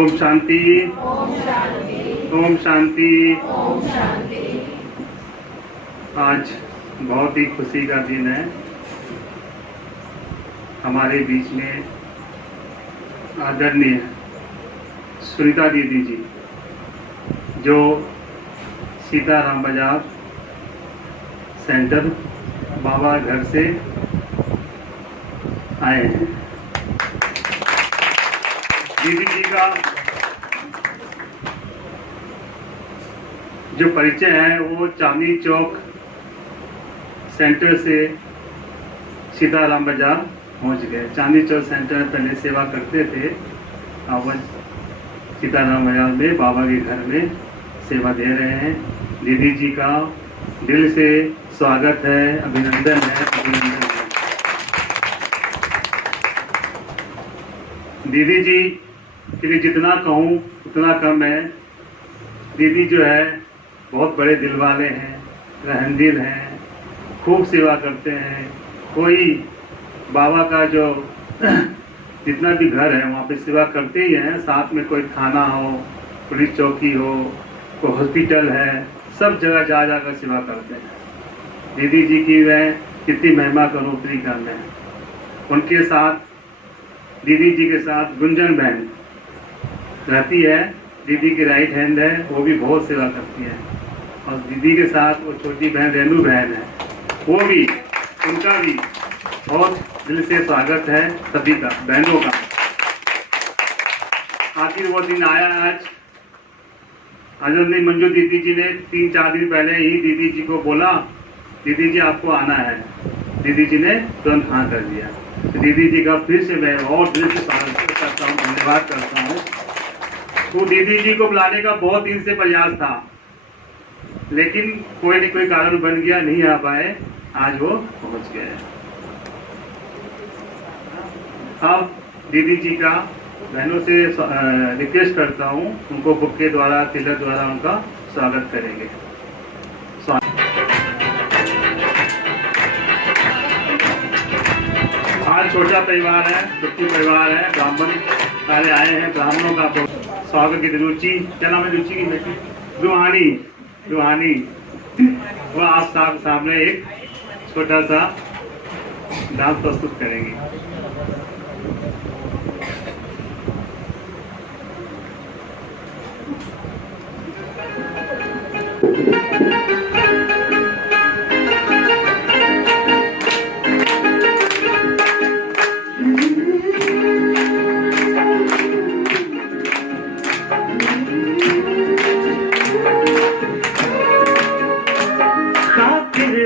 ओम शांति। ओम शांति। ओम शांति। ओम शांति। आज बहुत ही खुशी का दिन है। हमारे बीच में आदरणीय सुनीता दीदी जी, जो सीताराम बाजार सेंटर बाबा घर से आए हैं। दीदी जी का जो परिचय है वो चांदनी चौक सेंटर से सीताराम बाजार पहुंच गए। चांदनी चौक सेंटर में पहले सेवा करते थे, अब सीताराम बाजार में बाबा के घर में सेवा दे रहे हैं। दीदी जी का दिल से स्वागत है, अभिनंदन है, अभिनंदन है। दीदी जी के लिए जितना कहूँ उतना कम है। दीदी जो है बहुत बड़े दिल वाले हैं, रहमदिल हैं, खूब सेवा करते हैं। कोई बाबा का जो जितना भी घर है वहाँ पे सेवा करते ही हैं। साथ में कोई थाना हो, पुलिस चौकी हो, कोई हॉस्पिटल है, सब जगह जा जाकर सेवा करते हैं। दीदी जी की मैं कितनी महिमा करूँ उतनी कम है। उनके साथ दीदी जी के साथ गुंजन बहन रहती है, दीदी की राइट हैंड है, वो भी बहुत सेवा करती है। और दीदी के साथ वो छोटी बहन रेनू बहन है, वो भी, उनका भी बहुत दिल से स्वागत है सभी का, बहनों का। आखिर वो दिन आया आज। आनंदी मंजू दीदी जी ने 3-4 दिन पहले ही दीदी जी को बोला, दीदी जी आपको आना है। दीदी जी ने तुरंत हाँ कर दिया। तो दीदी जी का फिर से मैं और दिल से स्वागत करता हूँ, धन्यवाद करता हूँ। तो दीदी जी को बुलाने का बहुत दिन से प्रयास था, लेकिन कोई न कोई कारण बन गया, नहीं आ पाए। आज वो पहुंच गए। अब दीदी जी का बहनों से रिक्वेस्ट करता हूँ, उनको बुक्के द्वारा, तिलक द्वारा उनका स्वागत करेंगे। आज छोटा परिवार है, दुखी परिवार है, ब्राह्मण सारे आए हैं। ब्राह्मणों का स्वागत की रुचि, क्या नाम है रुचि की बेटी? रूहानी। रूहानी वो आप सामने एक छोटा सा डांस प्रस्तुत करेंगी।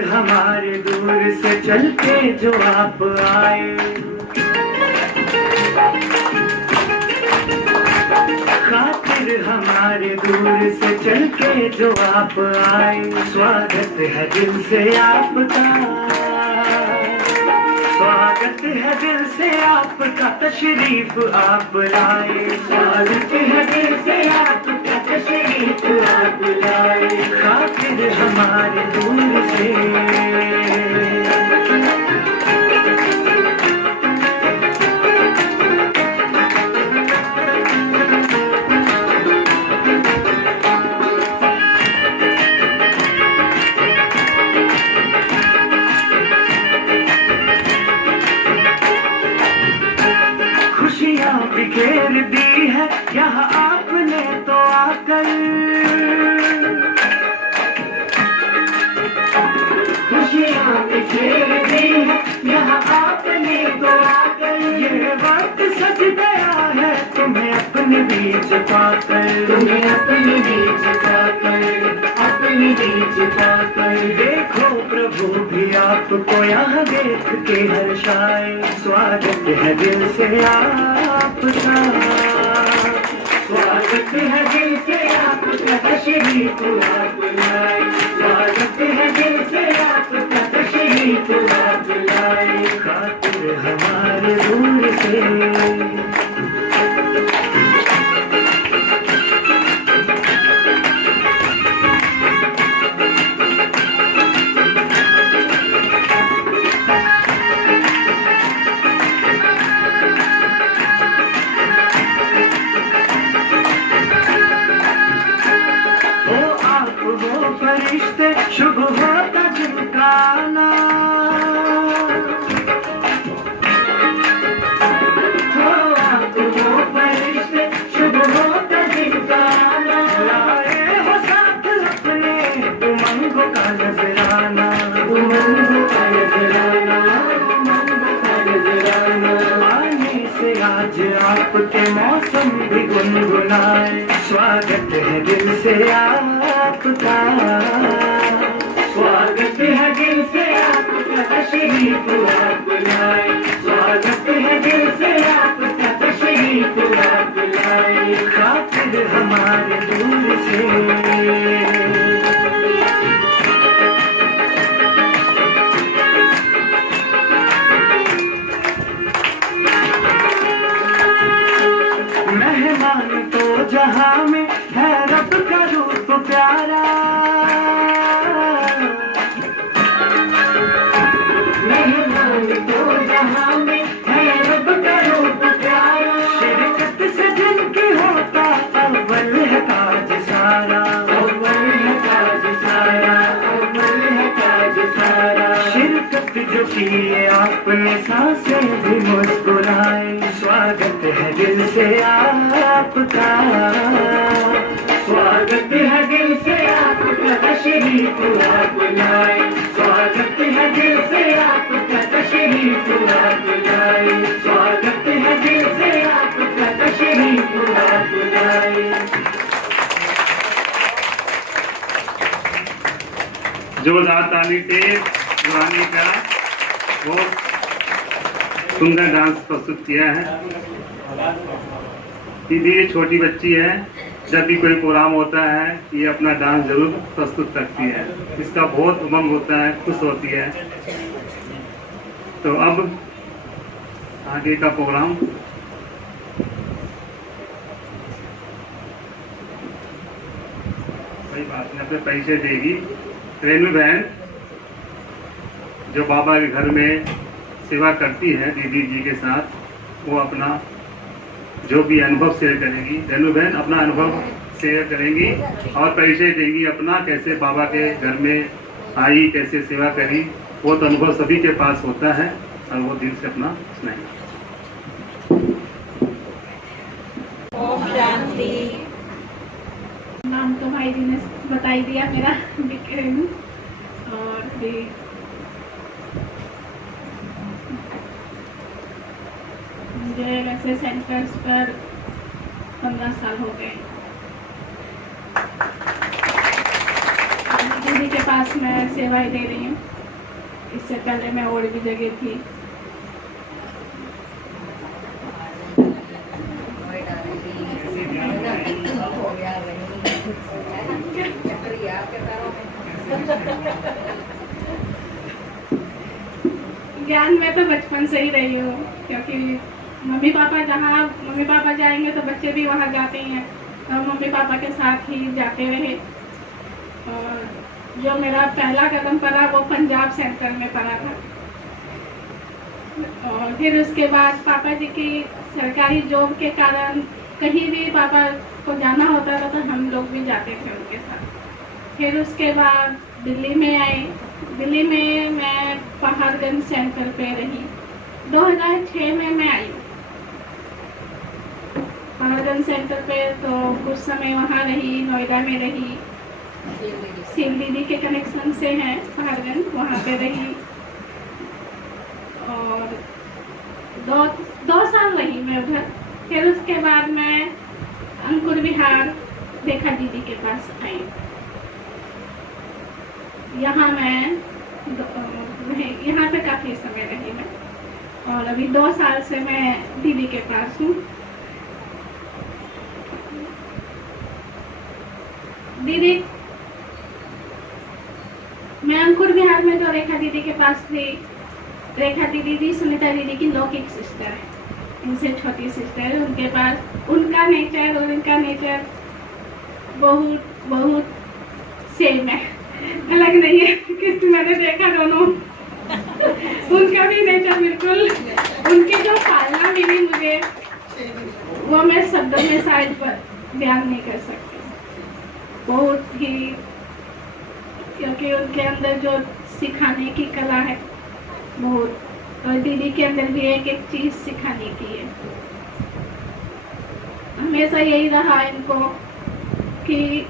हमारे दूर से चल के जो आप आए, खातिर हमारे दूर से चल के जो आप आए, स्वागत है दिल से आपका, स्वागत है दिल से आपका, तशरीफ आप लाए। स्वागत है दिल से आपका, तशरीफ आप लाए, खातिर हमारे दूर से। खुशियाँ बिखेर दी है यहाँ आपने तो आकर, खुशियाँ बिखेर दी है यहाँ आपने तो आकर। ये वक्त सज गया है तुम्हें अपने बीच पाकर, तुम्हें अपने बीच पाकर, अपने बीच पाकर। देखो प्रभु भी आपको यहाँ देख के हर्षाए, स्वागत है दिल से आपका, स्वागत है दिल से आपका, तशरीफ आप लाए। स्वागत है दिल से आपका, तशरीफ आप लाए, खातिर हमारे दूर से। गुनगुनाए। स्वागत है दिल से आपका, स्वागत है दिल से आपका, तशरीफ आप लाए। स्वागत है दिल से आपका, तशरीफ आप लाए। खातिर हमारे दूर से मेहमान तो जहां में है रब का रूप प्यारा। मेहमान तो जहां में है रब का रूप प्यारा। शिरकत से जिनकी होता अव्वल है ताज सारा, अव्वल है ताज सारा, अव्वल है ताज सारा। शिरकत जो किए आपने सांसें भी मुस्कुराए। स्वागत है दिल से आपका, स्वागत है दिल से आपका, तशरीफ आप लाए। स्वागत है दिल से आपका, तशरीफ आप लाए। स्वागत है दिल से आपका, तशरीफ आप लाए। जोरदार ताली से रुहानी का बहुत सुंदर डांस प्रस्तुत किया है। दीदी ये छोटी बच्ची है, जब भी कोई प्रोग्राम होता है ये अपना डांस जरूर प्रस्तुत करती है। इसका बहुत उमंग होता है, खुश होती है। तो अब आगे का प्रोग्राम कोई बात नहीं, अपने पैसे देगी। रेनू बहन जो बाबा के घर में सेवा करती है दीदी जी के साथ, वो अपना जो भी अनुभव शेयर करेंगी। रेनू बहन अपना अनुभव शेयर करेंगी और परिचय देंगी अपना, कैसे बाबा के घर में आई, कैसे सेवा करी। वो तो अनुभव सभी के पास होता है और वो दिल से अपना सुनाएंगे। ओम शांति। नाम तो भाई जी ने बता ही दिया मेरा, रेनू। और भी मुझे वैसे सेंटर्स पर 15 साल हो गए। दीदी के पास मैं सेवाएं दे रही हूँ। इससे पहले मैं और भी जगह थी। ज्ञान में तो बचपन से ही रही हूँ, क्योंकि मम्मी पापा जाएंगे तो बच्चे भी वहाँ जाते हैं, तो मम्मी पापा के साथ ही जाते रहे। और जो मेरा पहला कदम पड़ा वो पंजाब सेंटर में पड़ा था। और फिर उसके बाद पापा जी की सरकारी जॉब के कारण कहीं भी पापा को जाना होता था तो हम लोग भी जाते थे उनके साथ। फिर उसके बाद दिल्ली में आई। दिल्ली में मैं पहाड़गंज सेंटर पे रही। 2006 में मैं आई पहाड़गंज सेंटर पे, तो कुछ समय वहाँ रही। नोएडा में रही, सील दीदी के कनेक्शन से है पहाड़गंज, वहाँ पे रही। और दो साल रही मैं उधर। फिर उसके बाद मैं अंकुर विहार रेखा दीदी के पास आई। यहाँ पे काफ़ी समय रही मैं, और अभी 2 साल से मैं दीदी के पास हूँ। दीदी, मैं अंकुर विहार में जो रेखा दीदी के पास थी, रेखा दीदी सुनीता दीदी की लौकिक सिस्टर है, इनसे छोटी सिस्टर है। उनके पास उनका नेचर और इनका नेचर बहुत सेम है, अलग नहीं है। किसी मैंने देखा दोनों उनका भी नेचर बिल्कुल, उनकी जो पालना मिली मुझे वो मैं शब्दों में शायद बयान नहीं कर सकती। बहुत ही, क्योंकि उनके अंदर जो सिखाने की कला है बहुत, और दीदी के अंदर भी एक एक चीज सिखाने की है। हमेशा यही रहा इनको कि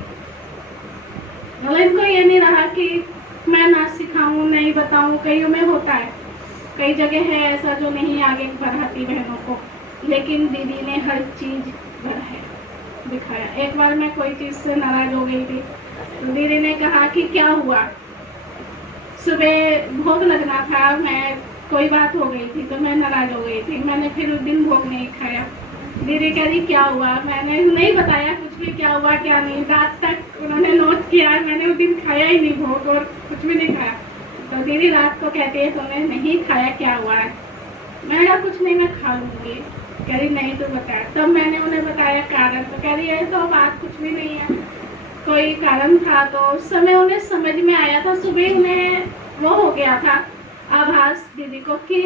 इनको ये नहीं रहा कि मैं ना सिखाऊं, नहीं बताऊं। कईयों में होता है, कई जगह है ऐसा जो नहीं आगे बढ़ाती बहनों को, लेकिन दीदी ने हर चीज बढ़ाई। दिखाया। एक बार मैं कोई चीज़ से नाराज हो गई थी तो दीदी ने कहा कि क्या हुआ, सुबह भोग लगना था, मैं कोई बात हो गई थी तो मैं नाराज हो गई थी, मैंने फिर उस दिन भोग नहीं खाया। दीदी कह रही क्या हुआ, मैंने नहीं बताया कुछ भी, क्या हुआ क्या नहीं। रात तक उन्होंने नोट किया, मैंने उस दिन खाया ही नहीं भोग और कुछ भी नहीं खाया। तो दीदी रात को कहती है तुमने नहीं खाया, क्या हुआ है? मैंने कहा कुछ नहीं, मैं खा लूँगी। कह रही नहीं तो बता। तब मैंने उन्हें बताया कारण, तो कह रही है तो बात कुछ भी नहीं है, कोई कारण था। तो उस समय उन्हें समझ में आया था, सुबह उन्हें वो हो गया था आभास दीदी को कि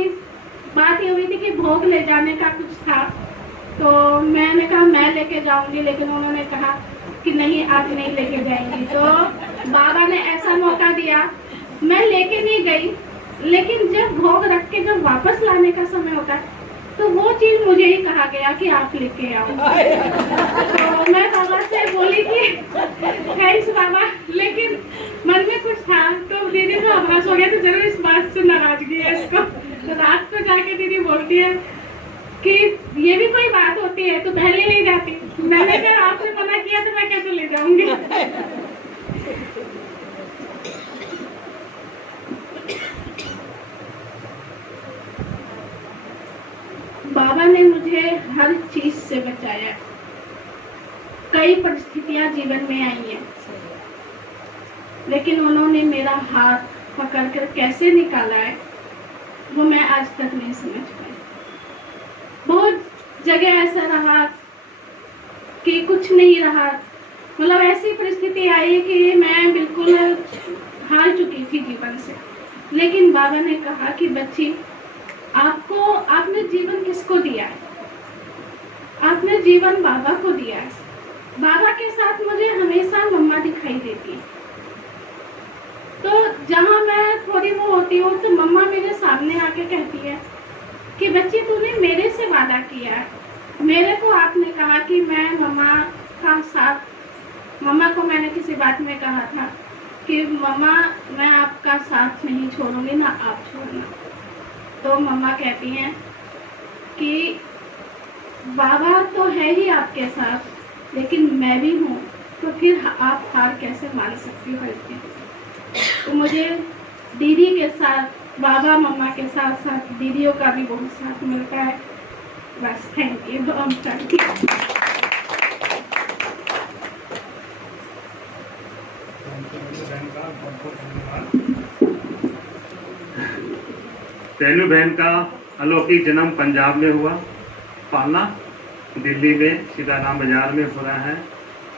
बात ये हुई थी कि भोग ले जाने का कुछ था। तो मैंने कहा मैं लेके जाऊंगी, लेकिन उन्होंने कहा कि नहीं आप नहीं लेके जाएंगी। तो बाबा ने ऐसा मौका दिया, मैं लेके नहीं गई, लेकिन जब भोग रख के जब वापस लाने का समय होता है तो वो चीज मुझे ही कहा गया कि आप लेके आओ। तो मैं बाबा से बोली कि थैंक्स बाबा, लेकिन मन में कुछ था। तो दीदी को आभास हो गया तो जरूर इस बात से नाराजगी है इसको। तो रात को जाके दीदी बोलती है कि ये भी कोई बात होती है, तो पहले ले जाती। मैंने कहा आपने मना किया तो मैं कैसे ले जाऊंगी। बाबा ने मुझे हर चीज से बचाया। कई परिस्थितियां जीवन में आई हैं, लेकिन उन्होंने मेरा हाथ पकड़कर कैसे निकाला है वो मैं आज तक नहीं समझ पाई। बहुत जगह ऐसा रहा कि कुछ नहीं रहा, मतलब ऐसी परिस्थिति आई कि मैं बिल्कुल हार चुकी थी जीवन से। लेकिन बाबा ने कहा कि बच्ची आपने जीवन किसको दिया है? आपने जीवन बाबा को दिया है। बाबा के साथ मुझे हमेशा मम्मा दिखाई देती है। तो जहाँ मैं थोड़ी वो होती हूँ तो मम्मा मेरे सामने आके कहती है कि बच्ची तूने मेरे से वादा किया है। मेरे को आपने कहा कि मैं मम्मा का साथ, मम्मा को मैंने किसी बात में कहा था कि मम्मा मैं आपका साथ नहीं छोड़ूंगी, ना आप छोड़ना। तो मम्मा कहती हैं कि बाबा तो है ही आपके साथ, लेकिन मैं भी हूँ, तो फिर आप हार कैसे मान सकती हो करके। तो मुझे दीदी के साथ, बाबा मम्मा के साथ साथ दीदियों का भी बहुत साथ मिलता है। बस थैंक यू। तैनू बहन का अलौकिक जन्म पंजाब में हुआ, पालना दिल्ली में सीताराम बाजार में हो रहा है।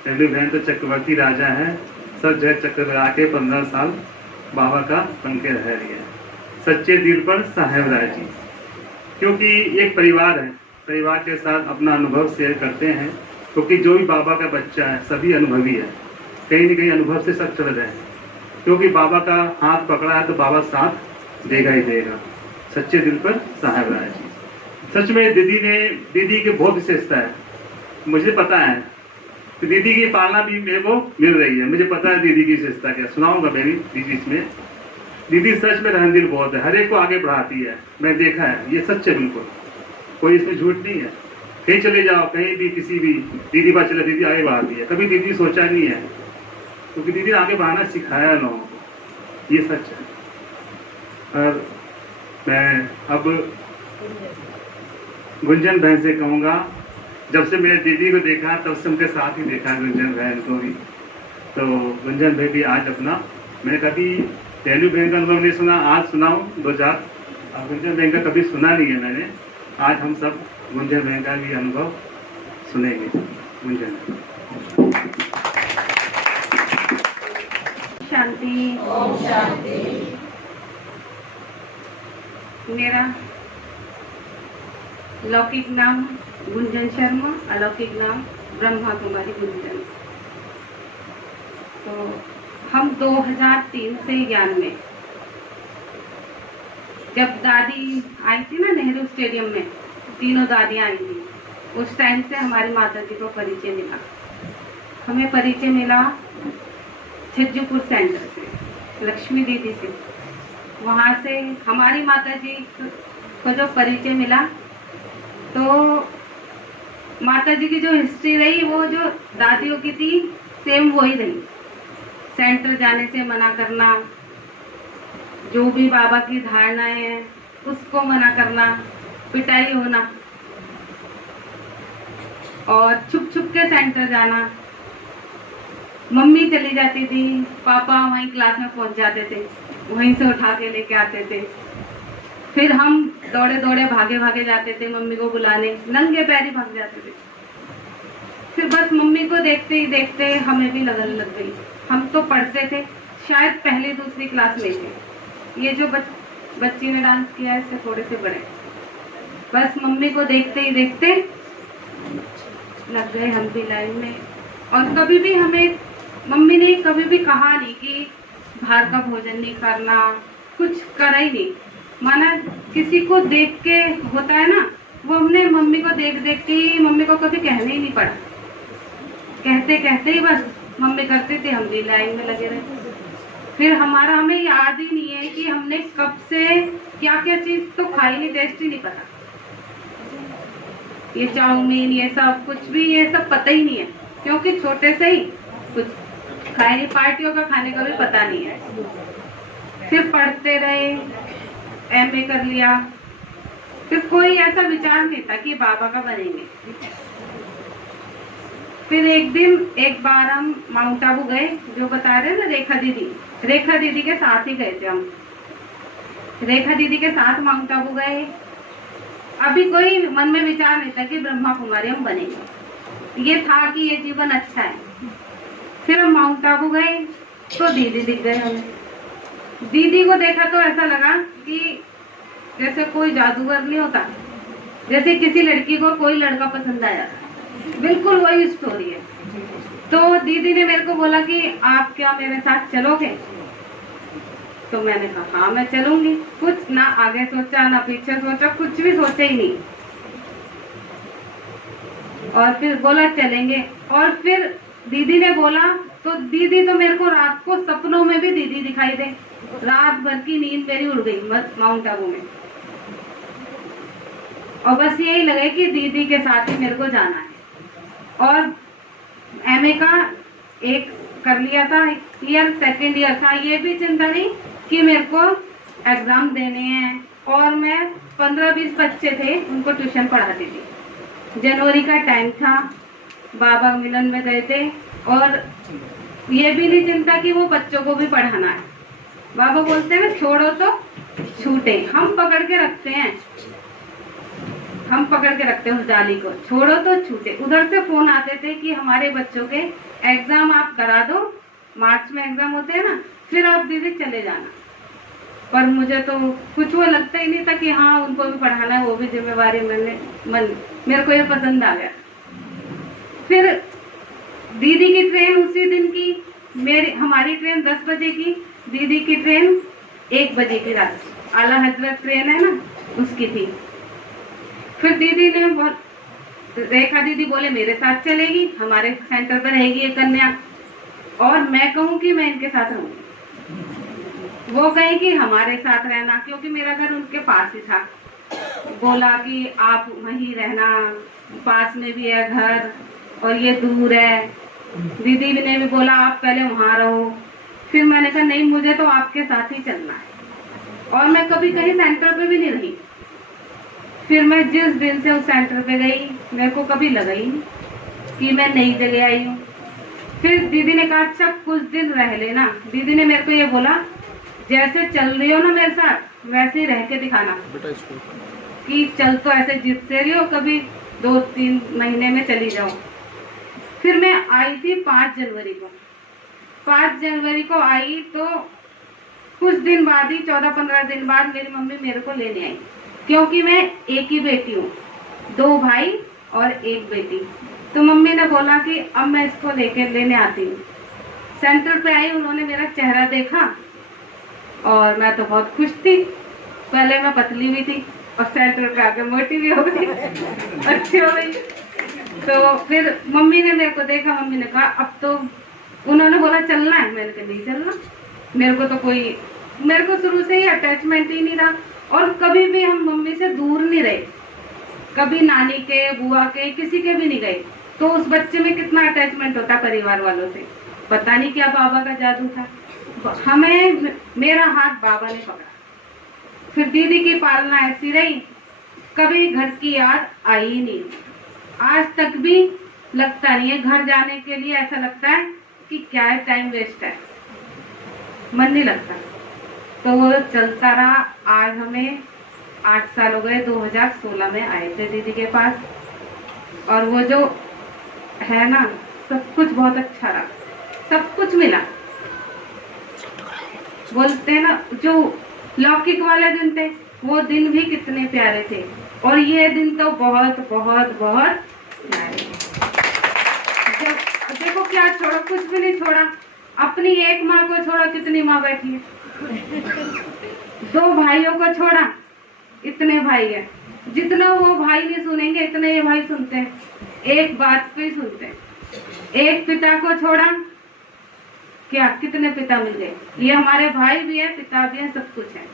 तैनू बहन तो चक्रवर्ती राजा है, सब जगह चक्कर लगा के 15 साल बाबा का बन के रह रही है। सच्चे दिल पर साहेब राय जी, क्योंकि एक परिवार है, परिवार के साथ अपना अनुभव शेयर करते हैं, क्योंकि जो भी बाबा का बच्चा है सभी अनुभवी है, कहीं न कहीं अनुभव से सब चल रहे हैं। क्योंकि बाबा का हाथ पकड़ा है तो बाबा साथ देगा ही देगा। सच्चे दिल पर साहेब राय जी। सच में दीदी की बहुत विशेषता है, मुझे पता है। तो दीदी की पालना भी मेरे को मिल रही है, मुझे पता है दीदी की विशेषता क्या। सुनाऊंगा मेरी दीदी इसमें। दीदी सच में रहनदिल बहुत है, हर एक को आगे बढ़ाती है, मैं देखा है, ये सच है बिल्कुल, कोई इसमें झूठ नहीं है। कहीं चले जाओ, कहीं भी किसी भी दीदी बात चले, दीदी आगे बढ़ाती है। कभी दीदी सोचा नहीं है, क्योंकि दीदी ने आगे बढ़ाना सिखाया लोगों को, ये सच है। और मैं अब गुंजन बहन से कहूँगा, जब से मैंने दीदी को देखा तब से उनके साथ ही देखा गुंजन बहन को भी। तो गुंजन बहन भी आज अपना, मैंने कभी तैनू बहन का अनुभव नहीं सुना, आज सुनाऊँ 2-4। अब गुंजन बहन का कभी सुना नहीं है मैंने, आज हम सब गुंजन बहन का भी अनुभव सुनेंगे। गुंजन शांति। ओम शांति। मेरा लौकिक नाम गुंजन शर्मा, अलौकिक नाम ब्रह्मा कुमारी गुंजन। तो हम 2003 से ज्ञान में, जब दादी आई थी ना नेहरू स्टेडियम में, तीनों दादियाँ आई थी, उस टाइम से हमारी माता जी को परिचय मिला। हमें परिचय मिला छज्जूपुर सेंटर से, लक्ष्मी दीदी से। वहाँ से हमारी माता जी को जो परिचय मिला, तो माता जी की जो हिस्ट्री रही वो जो दादियों की थी सेम वही रही। सेंटर जाने से मना करना, जो भी बाबा की धारणाएं हैं उसको मना करना, पिटाई होना और छुप छुप के सेंटर जाना। मम्मी चली जाती थी, पापा वहीं क्लास में पहुंच जाते थे, वहीं से उठा के लेके आते थे। फिर हम दौड़े दौड़े भागे भागे जाते थे मम्मी को बुलाने, नंगे पैरी भाग जाते थे। फिर बस मम्मी को देखते ही देखते हमें भी लगन लग गई। हम तो पढ़ते थे, शायद पहली दूसरी क्लास में थे। ये जो बच्ची ने डांस किया है इससे थोड़े से बड़े। बस मम्मी को देखते ही देखते लग गए हम भी लाइन में। और कभी भी हमें मम्मी ने कभी भी कहा नहीं कि बाहर का भोजन नहीं करना, कुछ करा ही नहीं। माना किसी को देख के होता है ना, वो हमने मम्मी को देख देख के ही मम्मी को कभी कहने ही नहीं पड़ा। कहते कहते ही बस मम्मी करती थी, हम भी लाइन में लगे रहे। फिर हमें याद ही नहीं है कि हमने कब से क्या क्या चीज तो खाई नहीं, टेस्ट ही नहीं पता। ये चाउमीन ये सब कुछ भी ये सब पता ही नहीं है, क्योंकि छोटे से ही कुछ खाए नहीं, पार्टियों का खाने का भी पता नहीं है। फिर पढ़ते रहे, एमए कर लिया, फिर कोई ऐसा विचार नहीं था कि बाबा का बनेंगे। फिर एक बार हम माउंट आबू गए, जो बता रहे ना रेखा दीदी के साथ ही गए थे हम। रेखा दीदी के साथ माउंट आबू गए। अभी कोई मन में विचार नहीं था कि ब्रह्मा कुमारी हम बनेंगे, ये था कि ये जीवन अच्छा है। फिर हम माउंट आबू गए तो दीदी दिख गए हमें। दीदी को देखा तो ऐसा लगा कि जैसे कोई जादूगर नहीं होता, जैसे किसी लड़की को कोई लड़का पसंद आया, बिल्कुल वही स्टोरी है। तो दीदी ने मेरे को बोला कि आप क्या मेरे साथ चलोगे? तो मैंने कहा हाँ मैं चलूंगी। कुछ ना आगे सोचा ना पीछे सोचा, कुछ भी सोचा ही नहीं। और फिर बोला चलेंगे। और फिर दीदी ने बोला तो दीदी तो मेरे को रात को सपनों में भी दीदी दिखाई दे। रात भर की नींद मेरी उड़ गई माउंट आबू में। और बस यही लगे कि दीदी के साथ ही मेरे को जाना है। और एमए का एक कर लिया था ईयर, सेकेंड ईयर था, ये भी चिंता नहीं कि मेरे को एग्जाम देने हैं। और मैं 15-20 बच्चे थे, उनको ट्यूशन पढ़ाती थी। जनवरी का टाइम था, बाबा मिलन में गए थे। और ये भी नहीं चिंता कि वो बच्चों को भी पढ़ाना है। बाबा बोलते हैं छोड़ो तो छूटे, हम पकड़ के रखते हैं, हम पकड़ के रखते हैं उस डाली को, छोड़ो तो छूटे। उधर से फोन आते थे कि हमारे बच्चों के एग्जाम आप करा दो, मार्च में एग्जाम होते हैं ना, फिर आप दीदी चले जाना। पर मुझे तो कुछ वो लगता ही नहीं था कि हाँ उनको भी पढ़ाना है, वो भी जिम्मेवारी मेरे को ये पसंद आ गया। फिर दीदी की ट्रेन उसी दिन की, हमारी ट्रेन 10 बजे की, दीदी की ट्रेन 1 बजे की रात, आला हजरत ट्रेन है ना उसकी थी। फिर दीदी ने रेखा दीदी बोले मेरे साथ चलेगी, हमारे सेंटर पर रहेगी ये कन्या, और मैं कहूँ कि मैं इनके साथ रहूंगी। वो कहे कि हमारे साथ रहना, क्योंकि मेरा घर उनके पास ही था। बोला कि आप वहीं रहना, पास में भी है घर और ये दूर है। दीदी ने भी बोला आप पहले वहां रहो। फिर मैंने कहा नहीं, मुझे तो आपके साथ ही चलना है। और मैं कभी कहीं सेंटर पे भी नहीं रही। फिर मैं जिस दिन से उस सेंटर पे गई, मेरे को कभी लगा ही नहीं कि मैं नई जगह आई हूँ। फिर दीदी ने कहा अच्छा कुछ दिन रह लेना। दीदी ने मेरे को ये बोला जैसे चल रही हो ना मेरे साथ वैसे ही रह के दिखाना, कि चल तो ऐसे जिद से रही हो, कभी 2-3 महीने में चली जाओ। फिर मैं आई थी 5 जनवरी को। 5 जनवरी को आई तो कुछ दिन बाद ही, 14-15 दिन बाद मेरी मम्मी मेरे को लेने आई, क्योंकि मैं एक ही बेटी हूँ, 2 भाई और 1 बेटी। तो मम्मी ने बोला कि अब मैं इसको लेने आती हूँ। सेंटर पे आई, उन्होंने मेरा चेहरा देखा और मैं तो बहुत खुश थी। पहले मैं पतली भी थी और सेंटर पे आके मोटी भी हो गई, अच्छी हो गई। तो फिर मम्मी ने मेरे को देखा, मम्मी ने कहा अब तो, उन्होंने बोला चलना है, मैंने कहा नहीं चलना। मेरे को शुरू से ही अटैचमेंट ही नहीं रहा और कभी भी हम मम्मी से दूर नहीं रहे। कभी नानी के, बुआ के, किसी के भी नहीं गए, तो उस बच्चे में कितना अटैचमेंट होता परिवार वालों से। पता नहीं क्या बाबा का जादू था, हमें मेरा हाथ बाबा ने पकड़ा। फिर दीदी की पालना ऐसी रही, कभी घर की याद आई ही नहीं। आज तक भी लगता नहीं है घर जाने के लिए, ऐसा लगता है कि क्या है, टाइम वेस्ट है, मन नहीं लगता। तो वो चलता रहा। आज हमें 8 साल हो गए, 2016 में आए थे दीदी के पास, और वो जो है ना, सब कुछ बहुत अच्छा रहा, सब कुछ मिला। बोलते हैं ना, जो लौकिक वाले दिन थे वो दिन भी कितने प्यारे थे, और ये दिन तो बहुत बहुत बहुत प्यारे। जब देखो क्या छोड़ा, कुछ भी नहीं छोड़ा, अपनी एक माँ को छोड़ा, कितनी माँ बैठी है, 2 भाइयों को छोड़ा, इतने भाई है, जितना वो भाई नहीं सुनेंगे इतने ये भाई सुनते हैं, एक बात पे ही सुनते हैं। एक पिता को छोड़ा, क्या कितने पिता मिल गए, ये हमारे भाई भी है, पिता भी है, सब कुछ है।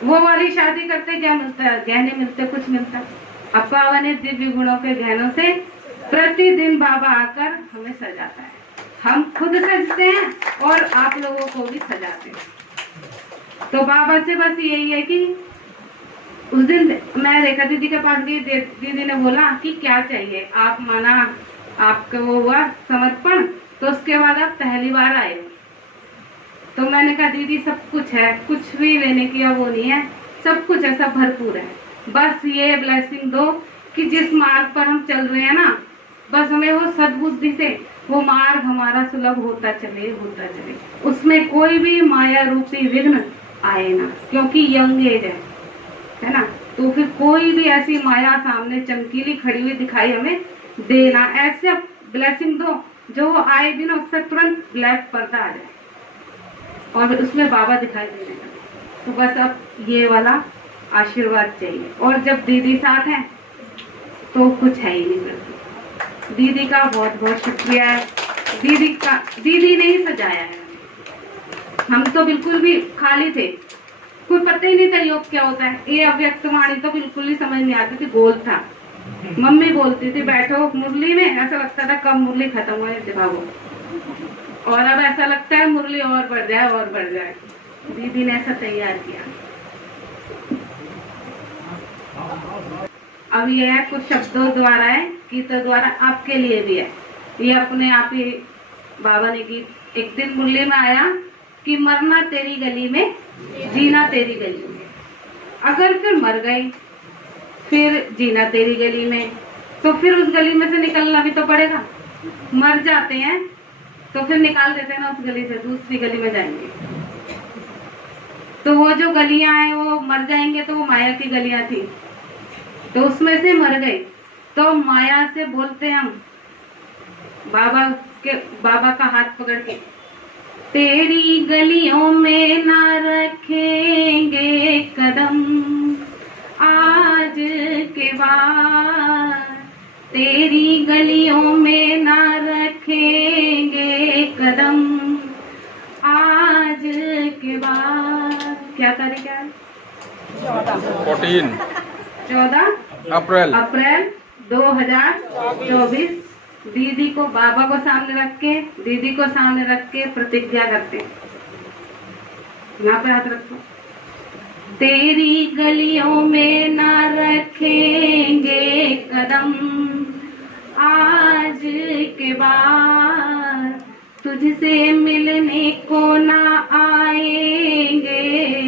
वो वाली शादी करते क्या मिलता है, गहने मिलते, कुछ मिलता। अब बाबा ने दिव्य गुणों के गहनों से प्रतिदिन बाबा आकर हमें सजाता है, हम खुद सजते हैं और आप लोगों को भी सजाते हैं। तो बाबा से बस यही है कि उस दिन मैं रेखा दीदी के पास गई, दीदी ने बोला कि क्या चाहिए, आप माना आपका वो हुआ समर्पण, तो उसके बाद आप पहली बार आए। तो मैंने कहा दीदी सब कुछ है, कुछ भी लेने की वो नहीं है, सब कुछ है, सब भरपूर है, बस ये ब्लेसिंग दो कि जिस मार्ग पर हम चल रहे हैं ना, बस हमें वो सद्बुद्धि से वो मार्ग हमारा सुलभ होता चले, उसमें कोई भी माया रूपी विघ्न आए ना, क्योंकि यंग एज है ना। तो फिर कोई भी ऐसी माया सामने चमकीली खड़ी हुई दिखाई हमें देना, ऐसे ब्लेसिंग दो जो आए दिन उससे तुरंत ब्लैक पर्दा आ जाए और उसमें बाबा दिखाई देने लगे। तो बस अब ये वाला आशीर्वाद चाहिए, और जब दीदी साथ है तो कुछ है ही नहीं करती। दीदी का बहुत बहुत शुक्रिया है, दीदी ने ही सजाया है। हम तो बिल्कुल भी खाली थे, कोई पता ही नहीं था योग क्या होता है, ये अव्यक्त वाणी तो बिल्कुल ही समझ नहीं आती थी, गोल था। मम्मी बोलती थी बैठो मुरली में, ऐसा लगता था कब मुरली खत्म हो जाए भागो, और अब ऐसा लगता है मुरली और बढ़ जाए और बढ़ जाए। दीदी ने ऐसा तैयार किया। अब ये है कुछ शब्दों द्वारा है, गीतों द्वारा आपके लिए भी है, ये अपने आप ही बाबा ने गीत। एक दिन मुरली में आया कि मरना तेरी गली में, जीना तेरी गली में, अगर फिर मर गई फिर जीना तेरी गली में, तो फिर उस गली में से निकलना भी तो पड़ेगा। मर जाते हैं तो फिर निकाल देते हैं ना उस गली से, दूसरी गली में जाएंगे। तो वो जो गलियां हैं वो मर जाएंगे, तो वो माया की गलियां थी, तो उसमें से मर गए। तो माया से बोलते हम बाबा का हाथ पकड़ के, तेरी गलियों में ना रखेंगे कदम आज के बाद, तेरी गलियों में ना रखेंगे कदम आज के बाद। क्या तारीख है? 14 अप्रैल 2024। दीदी को, बाबा को सामने रख के, दीदी को सामने रख के प्रतिज्ञा करते हैं। यहाँ पे हाथ रखो। तेरी गलियों में ना रखेंगे कदम आज के बाद, तुझसे मिलने को ना आएंगे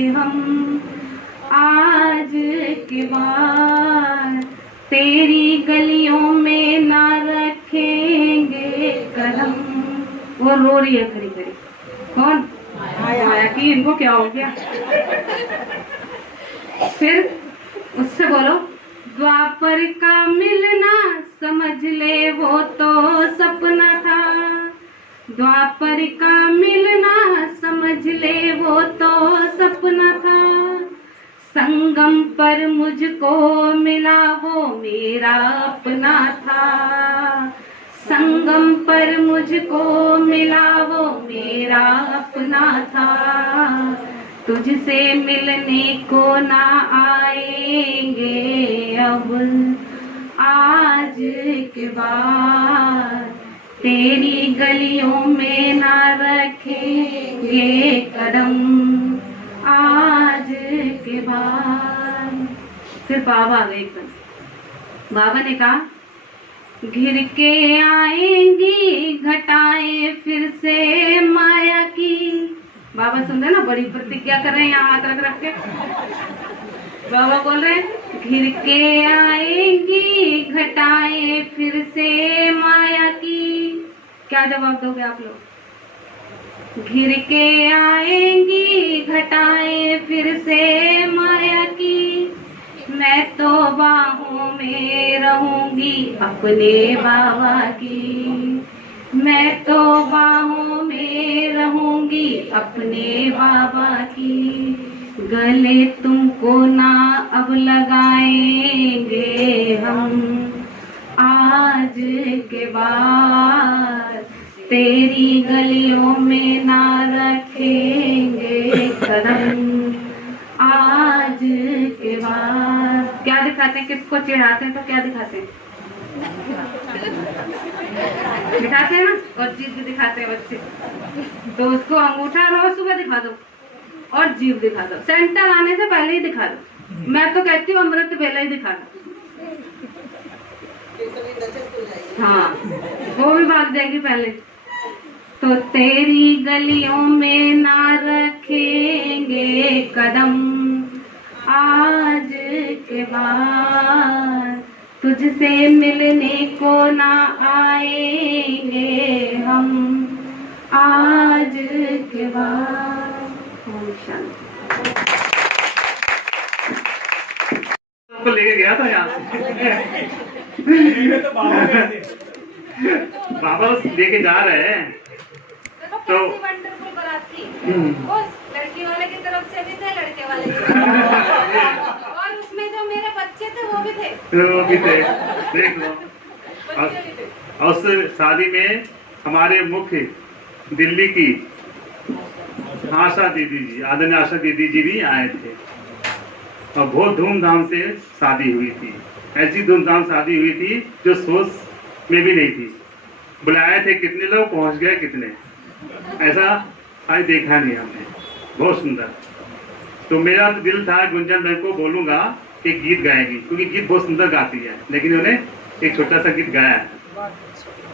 हम आज के बाद, तेरी गलियों में ना रखेंगे कदम। वो रो रही है खड़ी खड़ी। कौन? माया की। इनको क्या हो गया? फिर उससे बोलो, द्वापर का मिलना समझ ले वो तो सपना था, द्वापर का मिलना समझ ले वो तो सपना था, संगम पर मुझको मिला वो मेरा अपना था, संगम पर मुझको मिला वो मेरा अपना था, तुझसे मिलने को ना आएंगे अब आज के बाद, तेरी गलियों में ना रखेंगे कदम आज के बाद। फिर बाबा आ गए एकदम। बाबा ने कहा घिर के आएंगी घटाएं फिर से माया की। बाबा सुन रहे ना, बड़ी प्रतिज्ञा कर रहे हैं यहाँ हाथ रख रख के। बाबा बोल रहे हैं घिर के आएंगी घटाएं फिर से माया की। क्या जवाब दोगे आप लोग? घिर के आएंगी घटाएं फिर से माया की, मैं तो बाहों में रहूंगी अपने बाबा की, मैं तो बाहों में रहूंगी अपने बाबा की। गले तुमको ना अब लगाएंगे हम आज के बाद, तेरी गलियों में ना रखेंगे कदम आज के बाद। क्या दिखाते हैं? किसको चिढ़ाते हैं तो क्या दिखाते हैं? दिखाते हैं ना, और जीभ भी दिखाते हैं बच्चे। तो उसको अंगूठा रोज सुबह दिखा दो और जीभ दिखा दो, सेंटर आने से पहले ही दिखा दो। मैं तो कहती हूँ अमृत बेला ही दिखा दो। हाँ, वो भी भाग जाएगी पहले। तो तेरी गलियों में ना रखेंगे कदम आज के बाद, तुझसे मिलने को ना आएंगे हम आज के बाद। ओम शांति। को लेके गया था यहाँ से। बाबा लेके जा रहे हैं तो वंडरफुल बराती वो लड़की वाले की तरफ से भी थे, लड़के वाले की तरफ और उसमें जो मेरे बच्चे थे वो भी थे। देख लो। और उस शादी में हमारे मुख्य दिल्ली की आशा दीदी जी, आदरणीय आशा दीदी जी भी आए थे और बहुत धूमधाम से शादी हुई थी। ऐसी धूमधाम शादी हुई थी जो सोच में भी नहीं थी। बुलाए थे कितने लोग, पहुंच गए कितने, ऐसा आज देखा नहीं हमने। बहुत सुंदर। तो मेरा दिल था गुंजन बहन को बोलूंगा कि गीत गाएगी, क्योंकि गीत बहुत सुंदर गाती है, लेकिन उन्होंने एक छोटा सा गीत गाया है,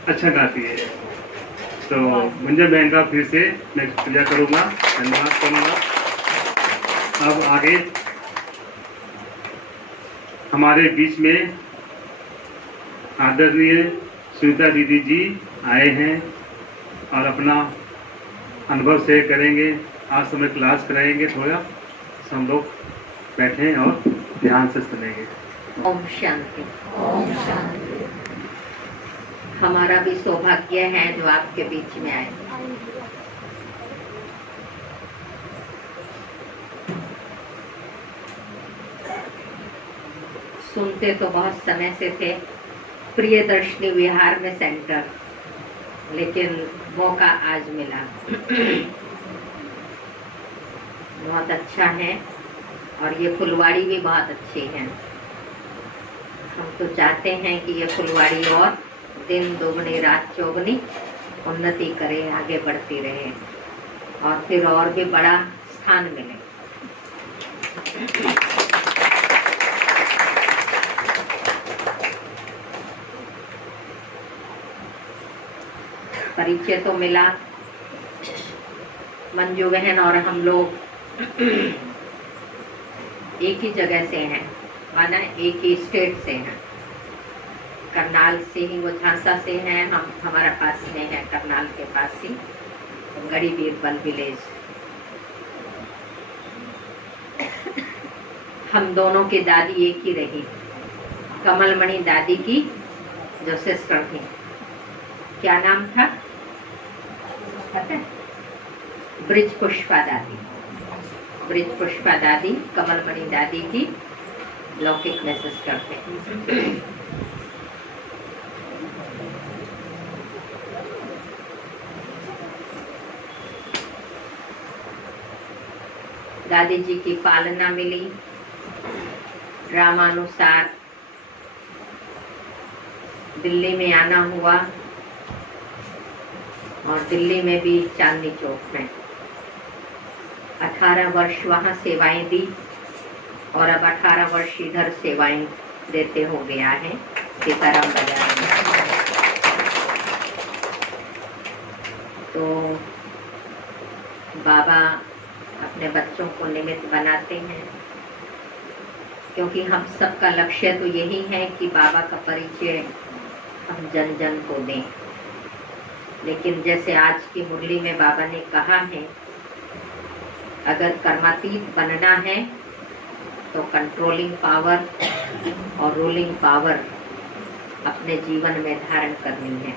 अच्छा गाती है। तो गुंजन बहन का फिर से मैं पूजा करूंगा, धन्यवाद करूंगा। अब आगे हमारे बीच में आदरणीय सुनीता दीदी जी आए हैं और अपना अनुभव शेयर करेंगे। आज समय क्लास कराएंगे, थोड़ा हम लोग बैठे और ध्यान से सुनेंगे। ओम शांति। ओम शांति। हमारा भी सौभाग्य है जो आपके बीच में आए। सुनते तो बहुत समय से थे प्रियदर्शनी विहार में सेंटर, लेकिन मौका आज मिला। बहुत अच्छा है और ये फुलवाड़ी भी बहुत अच्छी है। हम तो चाहते हैं कि ये फुलवाड़ी और दिन दोगुनी रात चौगुनी उन्नति करे, आगे बढ़ती रहे और फिर और भी बड़ा स्थान मिले। परिचय तो मिला, मंजू बहन और हम लोग एक ही जगह से हैं, माना एक ही स्टेट से हैं। करनाल से ही, वो झांसा से हैं, हम हमारा पास में है, करनाल के पास ही गड़ी बीरबल विलेज। हम दोनों की दादी एक ही रही, कमलमणि दादी की जो सिस्टर थी। क्या नाम था? ब्रिज पुष्पा दादी। ब्रिज पुष्पा दादी कमलमणि दादी की लौकिक में सिस्टर थे। दादी जी की पालना मिली, ड्रामानुसार दिल्ली में आना हुआ और दिल्ली में भी चांदनी चौक में 18 वर्ष वहाँ सेवाएं दी और अब 18 वर्ष इधर सेवाएं देते हो गया है सीताराम बाजार में। तो बाबा अपने बच्चों को निमित्त बनाते हैं, क्योंकि हम सबका लक्ष्य तो यही है कि बाबा का परिचय हम जन जन को दें। लेकिन जैसे आज की मुरली में बाबा ने कहा है, अगर कर्मातीत बनना है तो कंट्रोलिंग पावर और रूलिंग पावर अपने जीवन में धारण करनी है।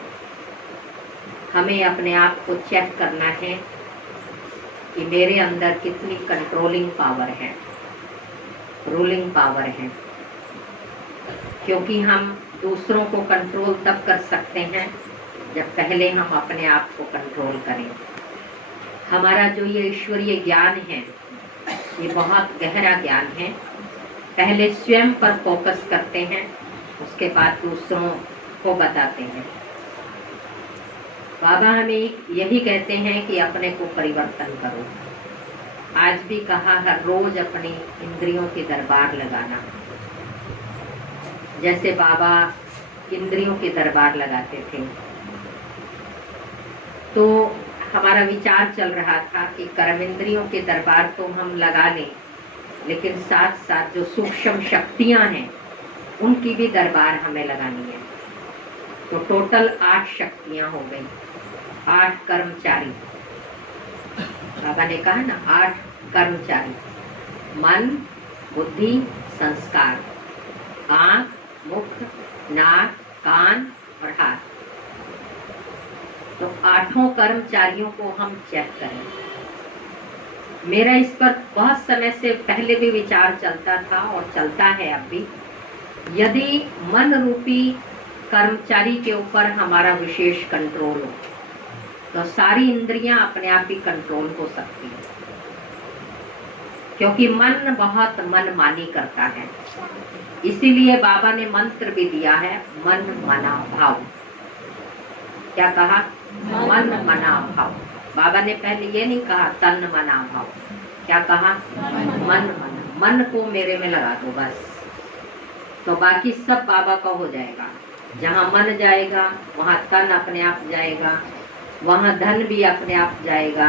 हमें अपने आप को चेक करना है कि मेरे अंदर कितनी कंट्रोलिंग पावर है, रूलिंग पावर है। क्योंकि हम दूसरों को कंट्रोल तब कर सकते हैं जब पहले हम अपने आप को कंट्रोल करें। हमारा जो ये ईश्वरीय ज्ञान है, ये बहुत गहरा ज्ञान है। पहले स्वयं पर फोकस करते हैं, उसके बाद दूसरों को बताते हैं। बाबा हमें यही कहते हैं कि अपने को परिवर्तन करो। आज भी कहा, हर रोज अपनी इंद्रियों के दरबार लगाना। जैसे बाबा इंद्रियों के दरबार लगाते थे, तो हमारा विचार चल रहा था कि कर्म इंद्रियों के दरबार तो हम लगा लें, लेकिन साथ साथ जो सूक्ष्म शक्तियां हैं उनकी भी दरबार हमें लगानी है। तो टोटल 8 शक्तियां हो गई, 8 कर्मचारी। बाबा ने कहा ना, 8 कर्मचारी, मन, बुद्धि, संस्कार, आंख, मुख, नाक, कान और हाथ। तो 8 कर्मचारियों को हम चेक करें। मेरा इस पर बहुत समय से पहले भी विचार चलता था और चलता है अब भी। यदि मन रूपी कर्मचारी के ऊपर हमारा विशेष कंट्रोल हो तो सारी इंद्रियां अपने आप ही कंट्रोल हो सकती है, क्योंकि मन बहुत मनमानी करता है। इसीलिए बाबा ने मंत्र भी दिया है, मन मना भाव। क्या कहा? मन मना भाव। बाबा ने पहले ये नहीं कहा तन मना भाव, क्या कहा? मन मना। मन को मेरे में लगा दो बस, तो बाकी सब बाबा का हो जाएगा। जहाँ मन जाएगा वहाँ तन अपने आप जाएगा, वहाँ धन भी अपने आप जाएगा,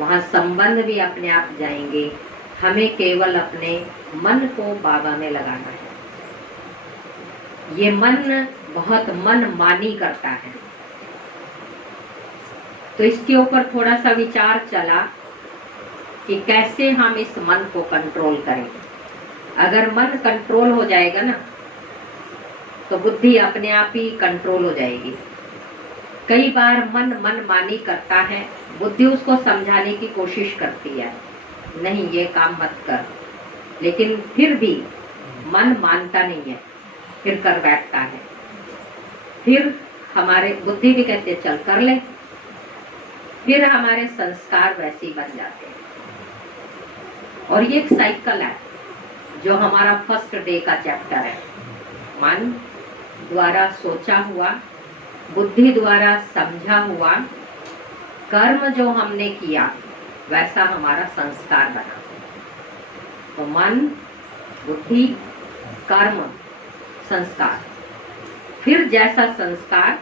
वहाँ संबंध भी अपने आप जाएंगे। हमें केवल अपने मन को बाबा में लगाना है। ये मन बहुत मनमानी करता है, तो इसके ऊपर थोड़ा सा विचार चला कि कैसे हम इस मन को कंट्रोल करें। अगर मन कंट्रोल हो जाएगा ना, तो बुद्धि अपने आप ही कंट्रोल हो जाएगी। कई बार मन मनमानी करता है, बुद्धि उसको समझाने की कोशिश करती है, नहीं ये काम मत कर, लेकिन फिर भी मन मानता नहीं है, फिर कर बैठता है। फिर हमारे बुद्धि भी कहते हैं चल कर ले, फिर हमारे संस्कार वैसे ही बन जाते हैं। और ये एक साइकिल है जो हमारा फर्स्ट डे का चैप्टर है। मन द्वारा सोचा हुआ, बुद्धि द्वारा समझा हुआ, कर्म जो हमने किया वैसा हमारा संस्कार बना। तो मन, बुद्धि, कर्म, संस्कार, फिर जैसा संस्कार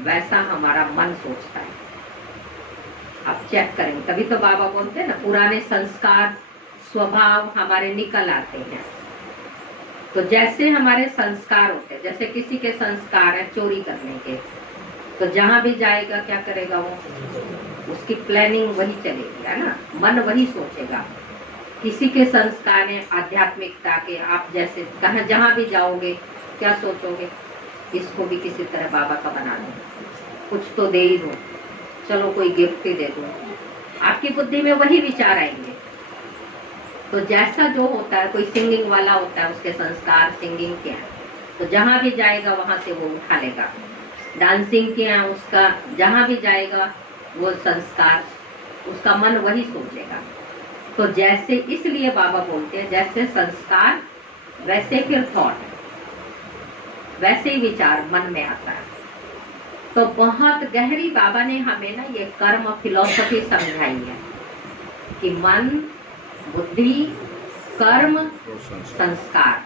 वैसा हमारा मन सोचता है। आप चेक करेंगे, तभी तो बाबा बोलते हैं ना, पुराने संस्कार स्वभाव हमारे निकल आते हैं। तो जैसे हमारे संस्कार होते हैं, जैसे किसी के संस्कार है चोरी करने के, तो जहां भी जाएगा क्या करेगा वो, उसकी प्लानिंग वही चलेगी, है ना, मन वही सोचेगा। किसी के संस्कार है आध्यात्मिकता के, आप जैसे कहा जहां भी जाओगे क्या सोचोगे, इसको भी किसी तरह बाबा का बना दो, कुछ तो दे ही दो, चलो कोई गिफ्ट ही दे दो, आपकी बुद्धि में वही विचार आएंगे। तो जैसा जो होता है, कोई सिंगिंग वाला होता है, उसके संस्कार सिंगिंग के हैं, तो जहां भी जाएगा वहां से वो उठा लेगा। डांसिंग के हैं, उसका जहां भी जाएगा वो संस्कार, उसका मन वही सोचेगा। तो जैसे, इसलिए बाबा बोलते हैं जैसे संस्कार वैसे फिर थॉट, वैसे ही विचार मन में आता है। तो बहुत गहरी बाबा ने हमें ना ये कर्म फिलॉसफी समझाई है कि मन, बुद्धि, कर्म, संस्कार,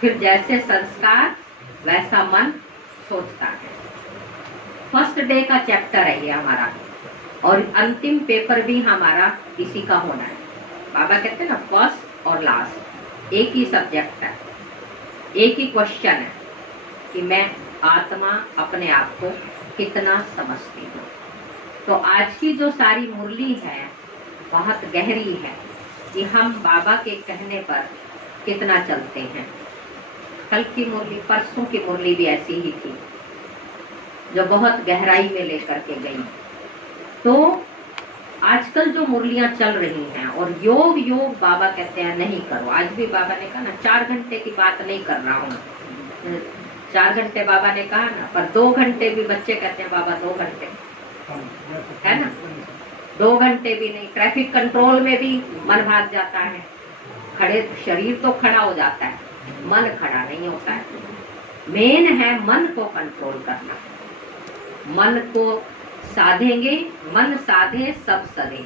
फिर जैसे संस्कार वैसा मन सोचता है। फर्स्ट डे का चैप्टर है ये हमारा, और अंतिम पेपर भी हमारा इसी का होना है। बाबा कहते हैं ना, फर्स्ट और लास्ट एक ही सब्जेक्ट है, एक ही क्वेश्चन है कि मैं आत्मा अपने आप को कितना समझती हूँ। तो आज की जो सारी मुरली है बहुत गहरी है कि हम बाबा के कहने पर कितना चलते हैं। कल की मुरली, परसों की मुरली भी ऐसी ही थी जो बहुत गहराई में लेकर के गई। तो आजकल जो मुरलियां चल रही हैं, और योग योग बाबा कहते हैं नहीं करो। आज भी बाबा ने कहा ना 4 घंटे की बात नहीं कर रहा हूँ, 4 घंटे बाबा ने कहा ना, पर 2 घंटे भी बच्चे कहते हैं बाबा 2 घंटे, है ना, 2 घंटे भी नहीं। ट्रैफिक कंट्रोल में भी मन भाग जाता है, खड़े शरीर तो खड़ा हो जाता है, मन खड़ा नहीं होता है। मेन है मन को कंट्रोल करना। मन को साधेंगे, मन साधे सब सधे।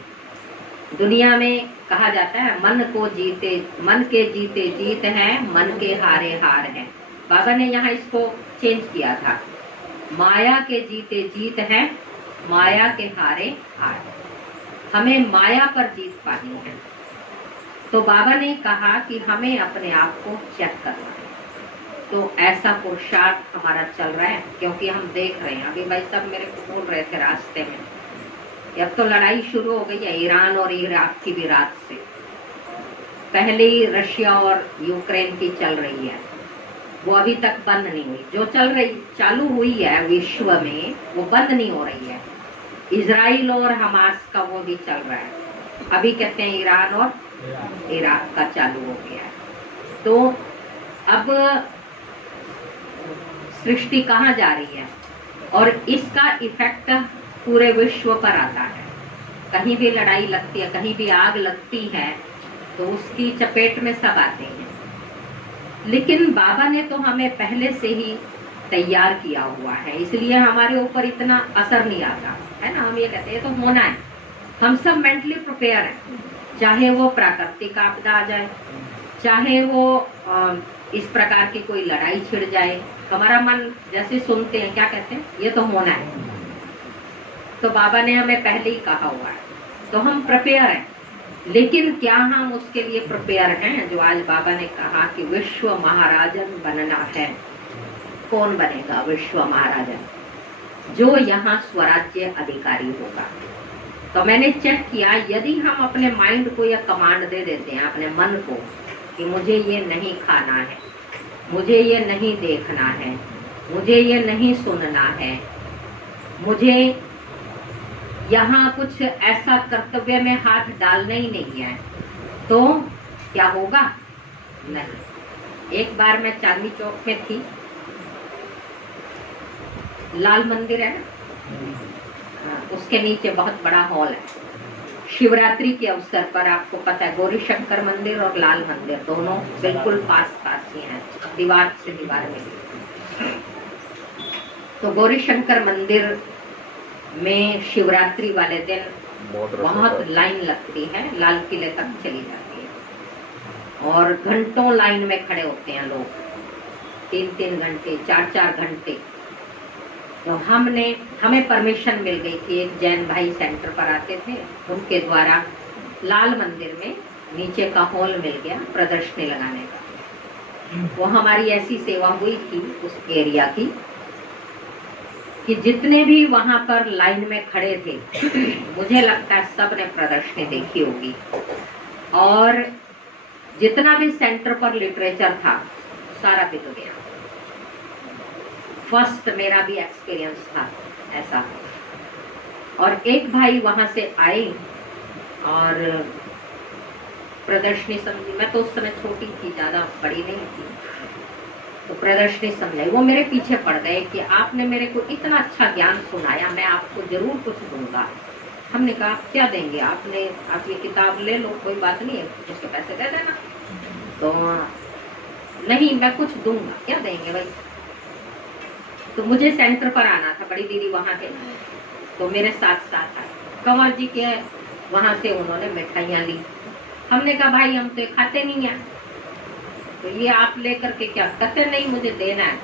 दुनिया में कहा जाता है मन को जीते, मन के जीते जीत है, मन के हारे हार है। बाबा ने यहाँ इसको चेंज किया था, माया के जीते जीत है, माया के हारे हार। हमें माया पर जीत पानी है। तो बाबा ने कहा कि हमें अपने आप को चेक करना है। तो ऐसा पुरुषार्थ हमारा चल रहा है, क्योंकि हम देख रहे हैं, अभी भाई सब मेरे को बोल रहे थे रास्ते में, अब तो लड़ाई शुरू हो गई है ईरान और इराक की भी रात से। पहले ही रशिया और यूक्रेन की चल रही है, वो अभी तक बंद नहीं हुई। जो चालू हुई है विश्व में वो बंद नहीं हो रही है। इजराइल और हमास का वो भी चल रहा है। अभी कहते हैं ईरान और इराक का चालू हो गया है। तो अब सृष्टि कहाँ जा रही है, और इसका इफेक्ट पूरे विश्व पर आता है। कहीं भी लड़ाई लगती है, कहीं भी आग लगती है, तो उसकी चपेट में सब आते हैं। लेकिन बाबा ने तो हमें पहले से ही तैयार किया हुआ है, इसलिए हमारे ऊपर इतना असर नहीं आता है ना। हम ये कहते हैं तो होना है, हम सब मेंटली प्रिपेयर हैं। चाहे वो प्राकृतिक आपदा आ जाए, चाहे वो इस प्रकार की कोई लड़ाई छिड़ जाए, हमारा मन जैसे सुनते हैं क्या कहते हैं, ये तो होना है। तो बाबा ने हमें पहले ही कहा हुआ है, तो हम प्रिपेयर हैं। लेकिन क्या हम उसके लिए प्रिपेयर हैं जो आज बाबा ने कहा कि विश्व महाराजन बनना है? कौन बनेगा विश्व महाराजन? जो यहाँ स्वराज्य अधिकारी होगा। तो मैंने चेक किया, यदि हम अपने माइंड को यह कमांड दे देते हैं, अपने मन को, कि मुझे ये नहीं खाना है, मुझे ये नहीं देखना है, मुझे ये नहीं सुनना है, मुझे यहाँ कुछ ऐसा कर्तव्य में हाथ डालना ही नहीं है, तो क्या होगा? नहीं। एक बार मैं चांदनी चौक में थी, लाल मंदिर है ना, उसके नीचे बहुत बड़ा हॉल है। शिवरात्रि के अवसर पर आपको पता है गौरी शंकर मंदिर और लाल मंदिर दोनों बिल्कुल पास पास ही हैं, दीवार से दीवार में। तो गौरी शंकर मंदिर में शिवरात्रि वाले दिन बहुत लाइन लगती है, लाल किले तक चली जाती है, और घंटों लाइन में खड़े होते हैं लोग, 3-3 घंटे, 4-4 घंटे। तो हमें परमिशन मिल गई थी, एक जैन भाई सेंटर पर आते थे, उनके द्वारा लाल मंदिर में नीचे का हॉल मिल गया प्रदर्शनी लगाने का। वो हमारी ऐसी सेवा हुई थी उस एरिया की कि जितने भी वहां पर लाइन में खड़े थे, मुझे लगता है सब ने प्रदर्शनी देखी होगी, और जितना भी सेंटर पर लिटरेचर था सारा बिक गया। फर्स्ट मेरा भी एक्सपीरियंस था ऐसा। और एक भाई वहां से आए और प्रदर्शनी समझी, मैं तो उस समय छोटी थी, ज्यादा बड़ी नहीं थी, तो प्रदर्शनी समझाई। वो मेरे पीछे पड़ गए कि आपने मेरे को इतना अच्छा ज्ञान सुनाया, मैं आपको जरूर कुछ दूंगा। हमने कहा आप क्या देंगे, आप ये किताब ले लो, कोई बात नहीं है, उसके पैसे दे देना। तो नहीं मैं कुछ दूंगा, क्या देंगे भाई। तो मुझे सेंटर पर आना था, बड़ी दीदी वहां थे, तो मेरे साथ आए कंवर जी के, वहां से उन्होंने मिठाइयाँ ली। हमने कहा भाई हम तो खाते नहीं है, तो ये आप लेकर के क्या करते, नहीं मुझे देना है।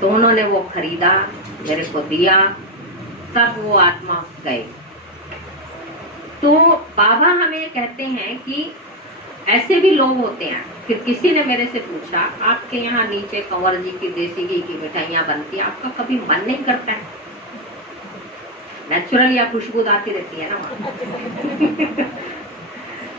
तो उन्होंने वो खरीदा, मेरे को दिया, तब वो आत्मा गए। तो बाबा हमें कहते हैं कि ऐसे भी लोग होते हैं। फिर किसी ने मेरे से पूछा आपके यहाँ नीचे कंवर जी की देसी घी की मिठाइयाँ बनती है, आपका कभी मन नहीं करता है? नेचुरल या खुशबू आती रहती है ना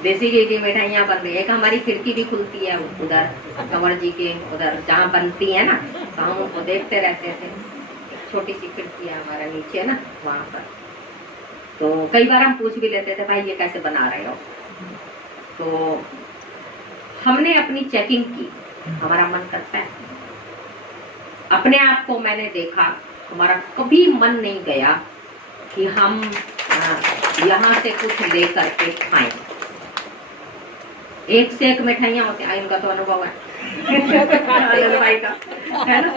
देसी घी की मिठाइयाँ बन रही है। एक हमारी खिड़की भी खुलती है उधर कंवर जी के, उधर जहाँ बनती है ना, तो हम उनको देखते रहते थे। छोटी सी खिड़की है हमारा नीचे ना, वहाँ पर। तो कई बार हम पूछ भी लेते थे भाई ये कैसे बना रहे हो। तो हमने अपनी चेकिंग की, हमारा मन करता है। अपने आप को मैंने देखा, हमारा कभी मन नहीं गया कि हम यहाँ से कुछ लेकर के खाएं। एक से एक मिठाइयाँ होती हैं, इनका तो अनुभव है भाई का, है ना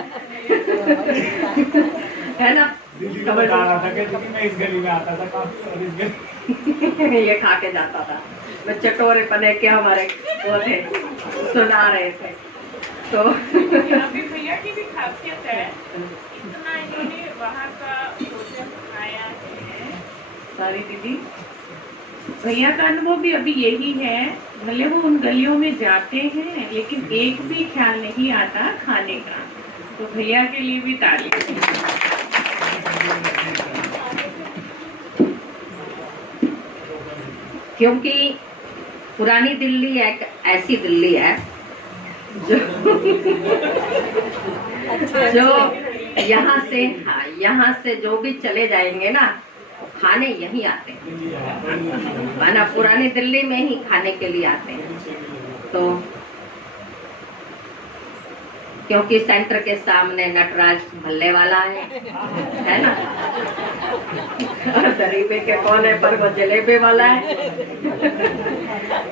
है ना। दीदी को बता रहा था कि मैं इस गली में आता था काफी, और इस गली ये खा के जाता था। मैं चटोरे पने के हमारे वो थे, सुना रहे थे। तो अभी भैया की भी खासियत है, इतना इन्होंने वहाँ का भोजन खाया है। सारी दीदी भैया का अनुभव भी अभी यही है, मतलब वो उन गलियों में जाते हैं लेकिन एक भी ख्याल नहीं आता खाने का। तो भैया के लिए भी तारीफ। क्योंकि पुरानी दिल्ली एक ऐसी दिल्ली है जो यहाँ से जो भी चले जाएंगे ना, खाने यहीं आते हैं ना, पुरानी दिल्ली में ही खाने के लिए आते हैं। तो क्योंकि सेंटर के सामने नटराज भल्ले वाला है ना, और गरीबे के कोने पर वो जलेबे वाला है।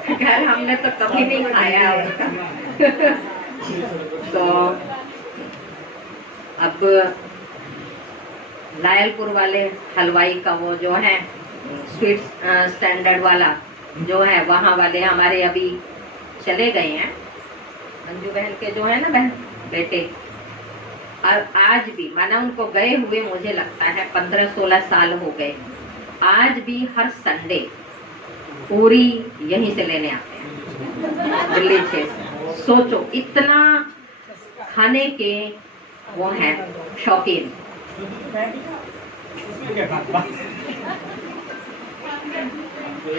खैर हमने तो कभी नहीं खाया उसका। तो अब लायलपुर वाले हलवाई का वो जो है स्वीट स्टैंडर्ड वाला जो है, वहाँ वाले हमारे अभी चले गए हैं, मंजू बहन के जो है ना बहन बेटे। और आज भी माना उनको गए हुए मुझे लगता है 15-16 साल हो गए, आज भी हर संडे पूरी यहीं से लेने आते हैं दिल्ली से। सोचो इतना खाने के वो हैं शौकीन।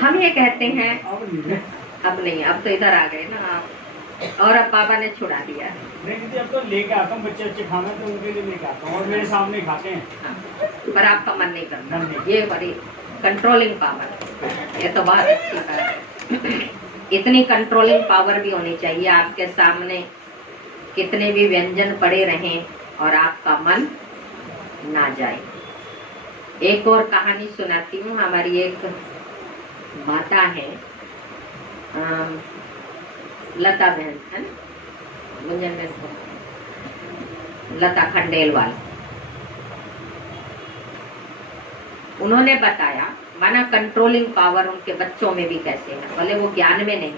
हम ये कहते हैं अब नहीं, अब तो इधर आ गए ना आप, और अब बाबा ने छुड़ा दिया। नहीं अब तो लेके आता हूँ, बच्चे खाना तो उनके लिए लेके आता हूँ और मेरे सामने खाते हैं। हाँ, पर आपका मन नहीं करता। ये बड़ी कंट्रोलिंग पावर, ये तो बहुत अच्छी बात है। इतनी कंट्रोलिंग पावर भी होनी चाहिए, आपके सामने कितने भी व्यंजन पड़े रहें और आपका मन ना जाए। एक और कहानी सुनाती हूँ। हमारी एक माता है, लता बहन है ना, गुंजन बहन को, लता खंडेलवाल। उन्होंने बताया माना कंट्रोलिंग पावर उनके बच्चों में भी कैसे है, बोले वो ज्ञान में नहीं है।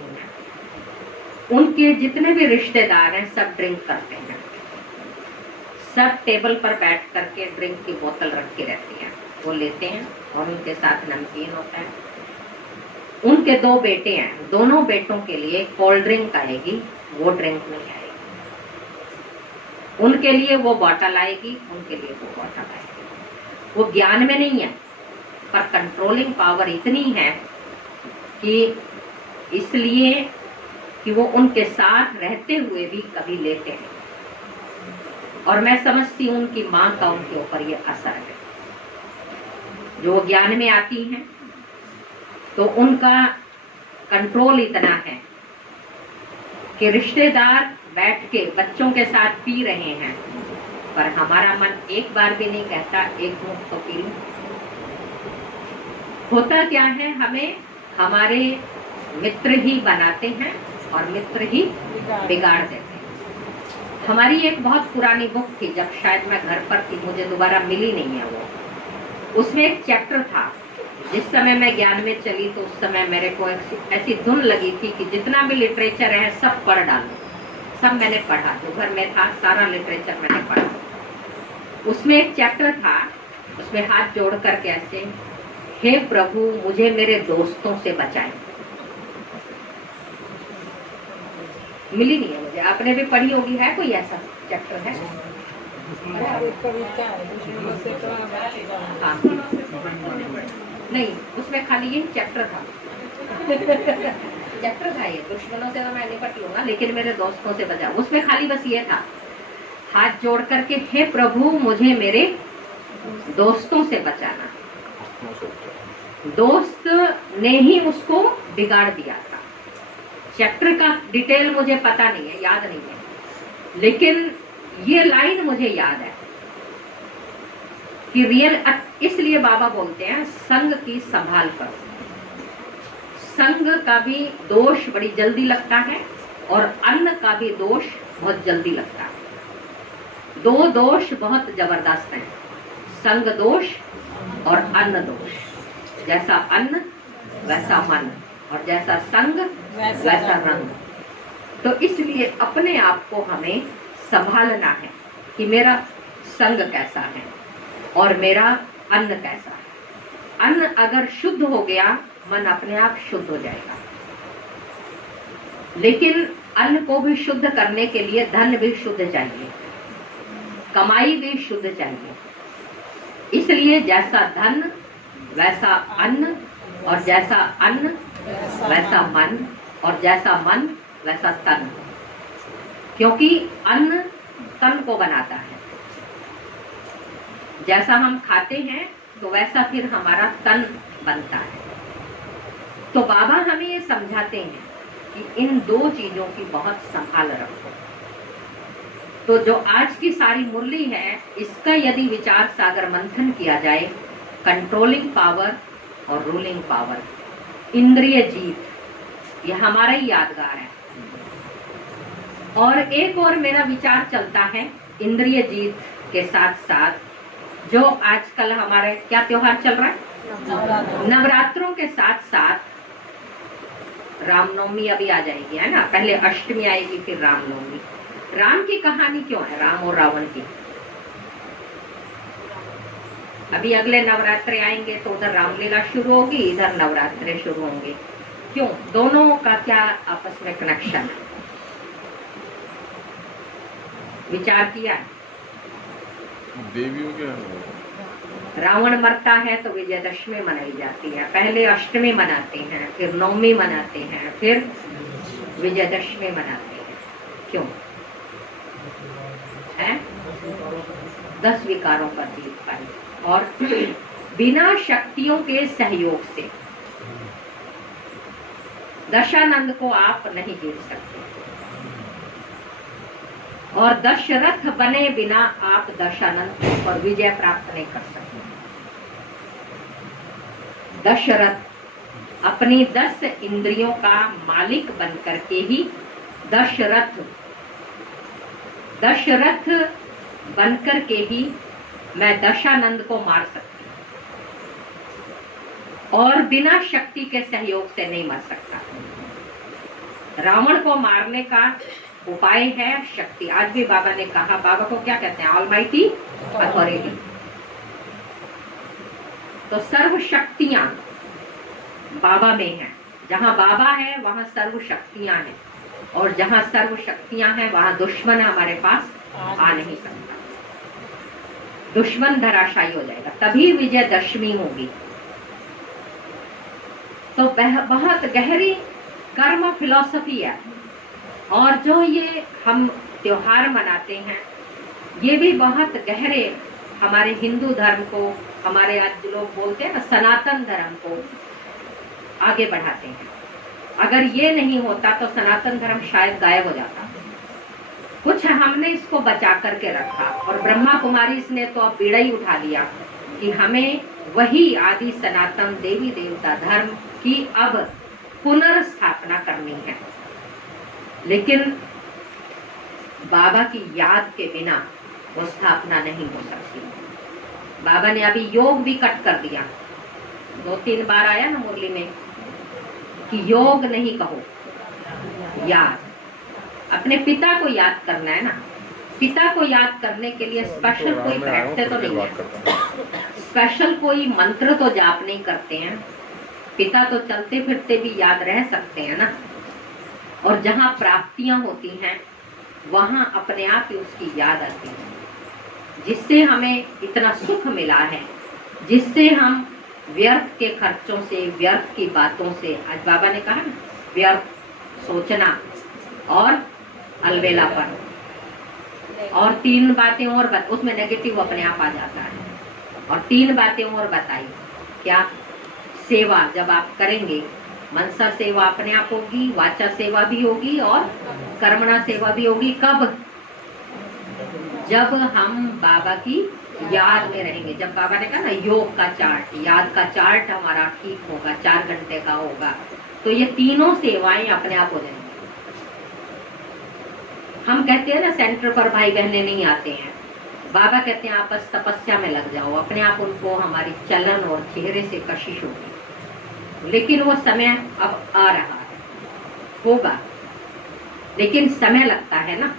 उनके जितने भी रिश्तेदार हैं सब ड्रिंक करते हैं, सब टेबल पर बैठ करके ड्रिंक की बोतल रखी रहती है, वो लेते हैं और उनके साथ नमकीन होता है। उनके 2 बेटे हैं, दोनों बेटों के लिए कोल्ड ड्रिंक आएगी, वो ड्रिंक नहीं आएगी। उनके लिए वो बॉटल आएगी, उनके लिए वो बॉटल आएगी। वो ज्ञान में नहीं है, पर कंट्रोलिंग पावर इतनी है कि इसलिए कि वो उनके साथ रहते हुए भी कभी लेते हैं। और मैं समझती हूँ उनकी माँ का उनके ऊपर ये असर है। जो ज्ञान में आती हैं तो उनका कंट्रोल इतना है कि रिश्तेदार बैठ के बच्चों के साथ पी रहे हैं, पर हमारा मन एक बार भी नहीं कहता एक घूंट तो पी लूं। होता क्या है, हमें हमारे मित्र ही बनाते हैं और मित्र ही बिगाड़ देते हैं। हमारी एक बहुत पुरानी बुक थी, जब शायद मैं घर पर थी, मुझे दोबारा मिली नहीं है वो। उसमें एक चैप्टर था, जिस समय मैं ज्ञान में चली तो उस समय मेरे को ऐसी धुन लगी थी कि जितना भी लिटरेचर है सब पढ़ डालो। सब मैंने पढ़ा, जो घर में था सारा लिटरेचर मैंने पढ़ा। उसमें एक चैप्टर था, उसमें हाथ जोड़ करके ऐसे, हे प्रभु मुझे मेरे दोस्तों से बचाए। मिली नहीं है मुझे, आपने भी पढ़ी होगी, है कोई ऐसा चैप्टर है? हाँ। नहीं, उसमें खाली ये चैप्टर था। चैप्टर था ये, दुश्मनों से तो मैं निपट लूंगा लेकिन मेरे दोस्तों से बचाओ। उसमें खाली बस ये था, हाथ जोड़ करके, हे प्रभु मुझे मेरे दोस्तों से बचाना। दोस्त ने ही उसको बिगाड़ दिया था। चैप्टर का डिटेल मुझे पता नहीं है, याद नहीं है, लेकिन ये लाइन मुझे याद है कि रियल, इसलिए बाबा बोलते हैं संग की संभाल कर। संग का भी दोष बड़ी जल्दी लगता है और अन्न का भी दोष बहुत जल्दी लगता है। दो दोष बहुत जबरदस्त हैं, संग दोष और अन्न दोष। जैसा अन्न वैसा मन, और जैसा संग वैसा रंग। तो इसलिए अपने आप को हमें संभालना है कि मेरा संग कैसा है और मेरा अन्न कैसा है। अन्न अगर शुद्ध हो गया, मन अपने आप शुद्ध हो जाएगा। लेकिन अन्न को भी शुद्ध करने के लिए धन भी शुद्ध चाहिए, कमाई भी शुद्ध चाहिए। इसलिए जैसा धन वैसा अन्न, और जैसा अन्न वैसा मन, और जैसा मन वैसा तन। क्योंकि अन्न तन को बनाता है। जैसा हम खाते हैं तो वैसा फिर हमारा तन बनता है। तो बाबा हमें ये समझाते हैं कि इन दो चीजों की बहुत संभाल रखो। तो जो आज की सारी मुरली है, इसका यदि विचार सागर मंथन किया जाए, कंट्रोलिंग पावर और रूलिंग पावर, इंद्रिय जीत, ये हमारा ही यादगार है। और एक और मेरा विचार चलता है इंद्रिय जीत के साथ साथ, जो आजकल हमारे क्या त्योहार चल रहा है, नवरात्रों के साथ साथ रामनवमी अभी आ जाएगी, है ना। पहले अष्टमी आएगी, फिर रामनवमी। राम की कहानी क्यों है, राम और रावण की? अभी अगले नवरात्रे आएंगे तो उधर रामलीला शुरू होगी, इधर नवरात्रे शुरू होंगे। क्यों? दोनों का क्या आपस में कनेक्शन है? विचार किया? देवियों के रावण मरता है तो विजयदशमी मनाई जाती है। पहले अष्टमी मनाते हैं, फिर नवमी मनाते हैं, फिर विजयदशमी मनाते हैं। क्यों है? 10 विकारों पर जीत पाई। और बिना शक्तियों के सहयोग से दशानंद को आप नहीं जीत सकते, और दशरथ बने बिना आप दशानंद पर विजय प्राप्त नहीं कर सकते। दशरथ अपनी 10 इंद्रियों का मालिक बनकर के ही दशरथ बनकर के ही मैं दशानंद को मार सकती हूँ, और बिना शक्ति के सहयोग से नहीं मर सकता। रावण को मारने का उपाय है शक्ति। आज भी बाबा ने कहा, बाबा को क्या कहते हैं, ऑलमाइटी अथॉरिटी। तो सर्व शक्तियां बाबा में हैं। जहां बाबा है वहां सर्व शक्तियां हैं, और जहां सर्व शक्तियां हैं वहां दुश्मन हमारे पास आ नहीं सकता। दुश्मन धराशायी हो जाएगा, तभी विजयदशमी होगी। तो बहुत गहरी कर्म फिलॉसफी है। और जो ये हम त्योहार मनाते हैं, ये भी बहुत गहरे हमारे हिंदू धर्म को, हमारे आज लोग बोलते हैं ना सनातन धर्म को आगे बढ़ाते हैं। अगर ये नहीं होता तो सनातन धर्म शायद गायब हो जाता। कुछ हमने इसको बचा करके रखा, और ब्रह्मा कुमारी ने तो अब पीड़ा ही उठा लिया कि हमें वही आदि सनातन देवी देवता धर्म की अब पुनर्स्थापना करनी है। लेकिन बाबा की याद के बिना वो स्थापना नहीं हो सकती। बाबा ने अभी योग भी कट कर दिया, 2-3 बार आया ना मुरली में कि योग नहीं कहो, याद। अपने पिता को याद करना है ना। पिता को याद करने के लिए स्पेशल कोई प्रैक्टिस तो नहीं है, स्पेशल कोई मंत्र तो जाप नहीं करते हैं। पिता तो चलते फिरते भी याद रह सकते हैं ना। और जहाँ प्राप्तियां होती हैं वहां अपने आप ही उसकी याद आती है, जिससे हमें इतना सुख मिला है, जिससे हम व्यर्थ के खर्चों से, व्यर्थ की बातों से, आज बाबा ने कहा ना, व्यर्थ सोचना और अलबेलापन, और 3 बातें और उसमें नेगेटिव अपने आप आ जाता है। और 3 बातें और बताई, क्या? सेवा जब आप करेंगे, मनसा सेवा अपने आप होगी, वाचा सेवा भी होगी और कर्मणा सेवा भी होगी। कब? जब हम बाबा की याद में रहेंगे। जब बाबा ने कहा ना योग का चार्ट, याद का चार्ट हमारा ठीक होगा, 4 घंटे का होगा, तो ये तीनों सेवाएं अपने आप हो जाएंगी। हम कहते हैं ना सेंटर पर भाई बहने नहीं आते हैं, बाबा कहते हैं आप बस तपस्या में लग जाओ, अपने आप उनको हमारी चलन और चेहरे से कशिश होगी। लेकिन वो समय अब आ रहा है, होगा, लेकिन समय लगता है ना।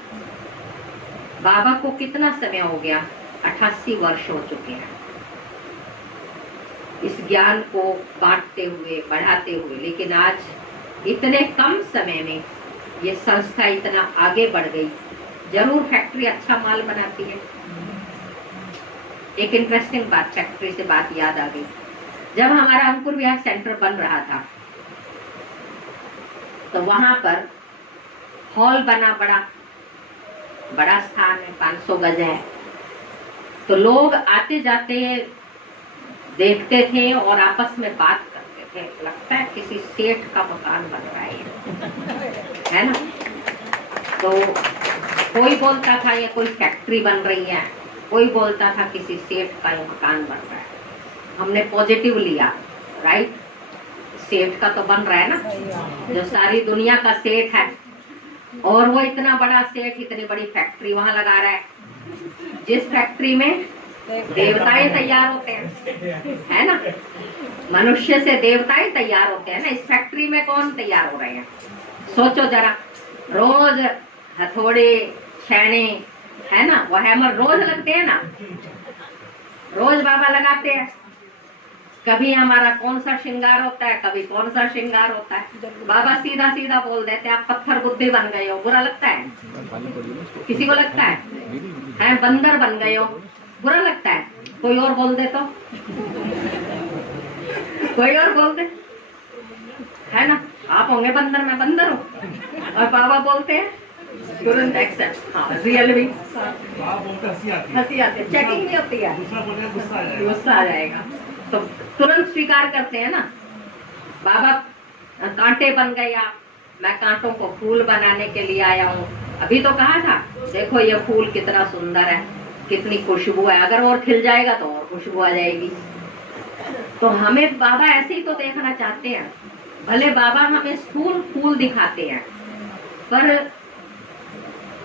बाबा को कितना समय हो गया? 88 वर्ष हो चुके हैं इस ज्ञान को बांटते हुए, बढ़ाते हुए। लेकिन आज इतने कम समय में ये संस्था इतना आगे बढ़ गई। जरूर फैक्ट्री अच्छा माल बनाती है। एक इंटरेस्टिंग बात, फैक्ट्री से बात याद आ गई। जब हमारा अंकुर विहार सेंटर बन रहा था तो वहां पर हॉल बना, बड़ा स्थान है, 500 गज है। तो लोग आते जाते देखते थे और आपस में बात करते थे, लगता है किसी सेठ का मकान बन रहा है ना। तो कोई बोलता था ये कोई फैक्ट्री बन रही है, कोई बोलता था किसी सेठ का ये मकान बन रहा है। हमने पॉजिटिव लिया, राइट, सेठ का तो बन रहा है ना, जो सारी दुनिया का सेठ है। और वो इतना बड़ा सेठ इतनी बड़ी फैक्ट्री वहां लगा रहा है, जिस फैक्ट्री में देवताएं तैयार होते हैं, है ना। मनुष्य से देवताएं तैयार होते हैं ना, इस फैक्ट्री में कौन तैयार हो रहे हैं? सोचो जरा, रोज हथौड़े, छैने, है ना, वो हैमर रोज लगते हैं ना, रोज बाबा लगाते हैं। कभी हमारा कौन सा श्रृंगार होता है, कभी कौन सा श्रृंगार होता है। बाबा सीधा सीधा बोल देते हैं आप पत्थर बुद्धि बन गए हो, बुरा लगता है? किसी को लगता है बंदर बन गए हो, बुरा लगता है? कोई और बोल दे तो, कोई और बोल दे, है ना, आप होंगे बंदर, मैं बंदर हूँ, और बाबा बोलते हैं तुरंत एक्सेप्ट। हाँ, रियल भी हंसी आती है, चेकिंग नहीं होती है, गुस्सा आ जाएगा तो तुरंत स्वीकार करते हैं ना। बाबा कांटे बन गए आप, मैं कांटों को फूल बनाने के लिए आया हूँ। अभी तो कहा था देखो ये फूल कितना सुंदर है, कितनी खुशबू है, अगर और खिल जाएगा तो और खुशबू आ जाएगी। तो हमें बाबा ऐसे ही तो देखना चाहते हैं। भले बाबा हमें स्थूल फूल दिखाते हैं, पर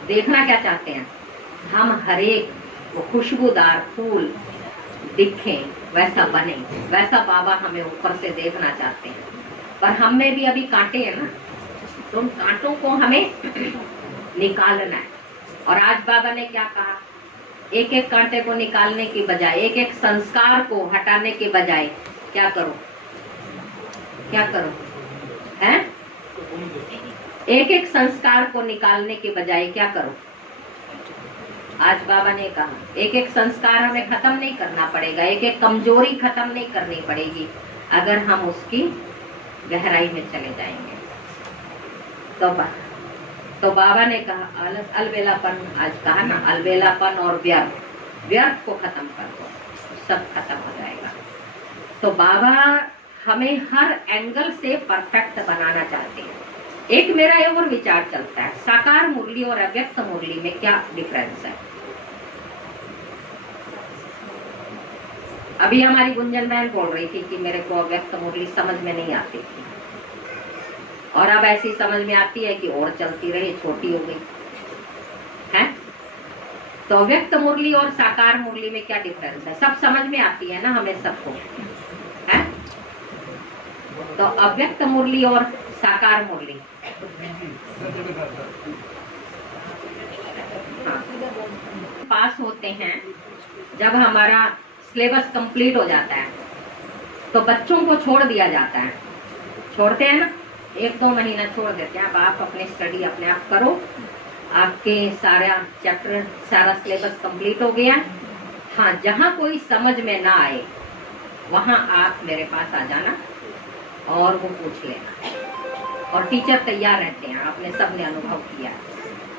देखना क्या चाहते हैं? हम हरेक वो खुशबूदार फूल दिखें, वैसा बने, वैसा बाबा हमें ऊपर से देखना चाहते हैं। पर हम में भी अभी कांटे हैं ना, तो उन कांटों को हमें निकालना है। और आज बाबा ने क्या कहा? एक एक कांटे को निकालने की बजाय, एक एक संस्कार को हटाने के बजाय क्या करो, क्या करो, हैं? एक एक संस्कार को निकालने के बजाय क्या करो? आज बाबा ने कहा एक एक संस्कार हमें खत्म नहीं करना पड़ेगा, एक एक कमजोरी खत्म नहीं करनी पड़ेगी, अगर हम उसकी गहराई में चले जाएंगे। तो बाबा ने कहा अलबेलापन, आज कहा ना, अलबेलापन और व्यर्थ को खत्म कर दो, सब खत्म हो जाएगा। तो बाबा हमें हर एंगल से परफेक्ट बनाना चाहते हैं। एक मेरा ये और विचार चलता है, साकार मुरली और अव्यक्त मुरली में क्या डिफरेंस है? अभी हमारी गुंजन बहन बोल रही थी कि मेरे को अव्यक्त मुरली समझ में नहीं आती थी, और अब ऐसी समझ में आती है कि और चलती रही, छोटी हो गई है। तो अव्यक्त मुरली और साकार मुरली में क्या डिफरेंस है? सब समझ में आती है ना हमें सबको, है? तो अव्यक्त मुरली और साकार मुरली, हाँ, पास होते हैं जब हमारा सिलेबस कंप्लीट हो जाता है तो बच्चों को छोड़ दिया जाता है, छोड़ते हैं ना, 1-2 महीना छोड़ देते हैं। अब आप अपनी स्टडी अपने आप करो, आपके सारा चैप्टर सारा सिलेबस कंप्लीट हो गया। हाँ, जहाँ कोई समझ में ना आए वहाँ आप मेरे पास आ जाना और वो पूछ लेना, और टीचर तैयार रहते हैं, आपने सबने अनुभव किया,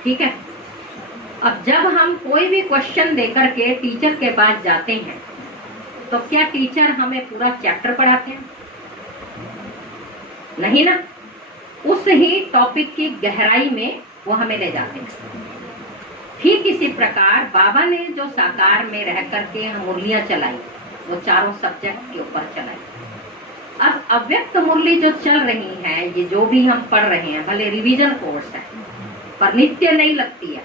ठीक है। अब जब हम कोई भी क्वेश्चन देकर के टीचर के पास जाते हैं तो क्या टीचर हमें पूरा चैप्टर पढ़ाते हैं? नहीं ना, उस ही टॉपिक की गहराई में वो हमें ले जाते हैं। ठीक इसी प्रकार बाबा ने जो साकार में रह करके मुरलियां चलाई, वो चारों सब्जेक्ट के ऊपर चलाई। अब अव्यक्त मुरली जो चल रही है, ये जो भी हम पढ़ रहे हैं, भले रिवीजन कोर्स है पर नित्य नहीं लगती है,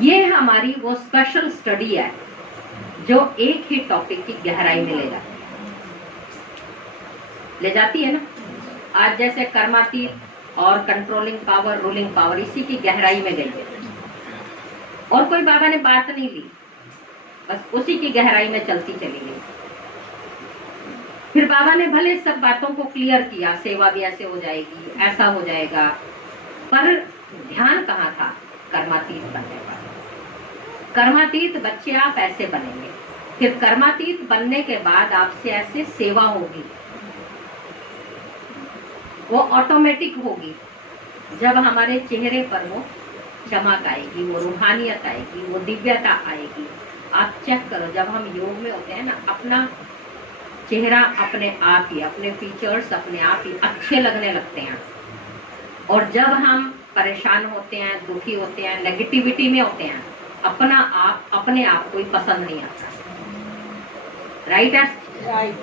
ये हमारी वो स्पेशल स्टडी है जो एक ही टॉपिक की गहराई में ले जाती है ना। आज जैसे कर्मातीत और कंट्रोलिंग पावर, रूलिंग पावर, इसी की गहराई में गई है, और कोई बाबा ने बात नहीं ली, बस उसी की गहराई में चलती चली गई। फिर बाबा ने भले सब बातों को क्लियर किया, सेवा भी ऐसे हो जाएगी, ऐसा हो जाएगा, पर ध्यान कहाँ था? कर्मातीत बनने का। कर्मातीत बच्चे आप ऐसे बनेंगे, फिर कर्मातीत बनने के बाद आपसे ऐसे सेवा होगी, वो ऑटोमेटिक होगी। जब हमारे चेहरे पर वो चमक आएगी, वो रूहानियत आएगी, वो दिव्यता आएगी। आप चेक करो, जब हम योग में होते हैं ना, अपना चेहरा अपने आप ही, अपने फीचर्स अपने आप ही अच्छे लगने लगते हैं। और जब हम परेशान होते हैं, दुखी होते हैं, नेगेटिविटी में होते हैं, अपना आप अपने आप को ही पसंद नहीं आता। राइट है? राइट।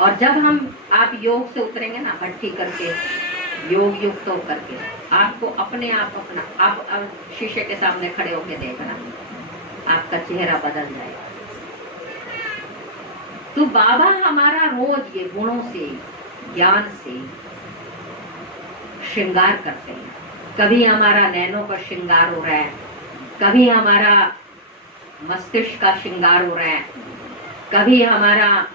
और जब हम आप योग से उतरेंगे ना, भट्टी करके, योग युक्त होकर के, आपको अपने आप अपना आप शीशे के सामने खड़े होकर देखना, आपका चेहरा बदल जाएगा। तो बाबा हमारा रोज ये गुणों से, ज्ञान से श्रृंगार करते हैं। कभी हमारा नैनों का श्रृंगार हो रहा है, कभी हमारा मस्तिष्क का श्रृंगार हो रहा है, कभी हमारा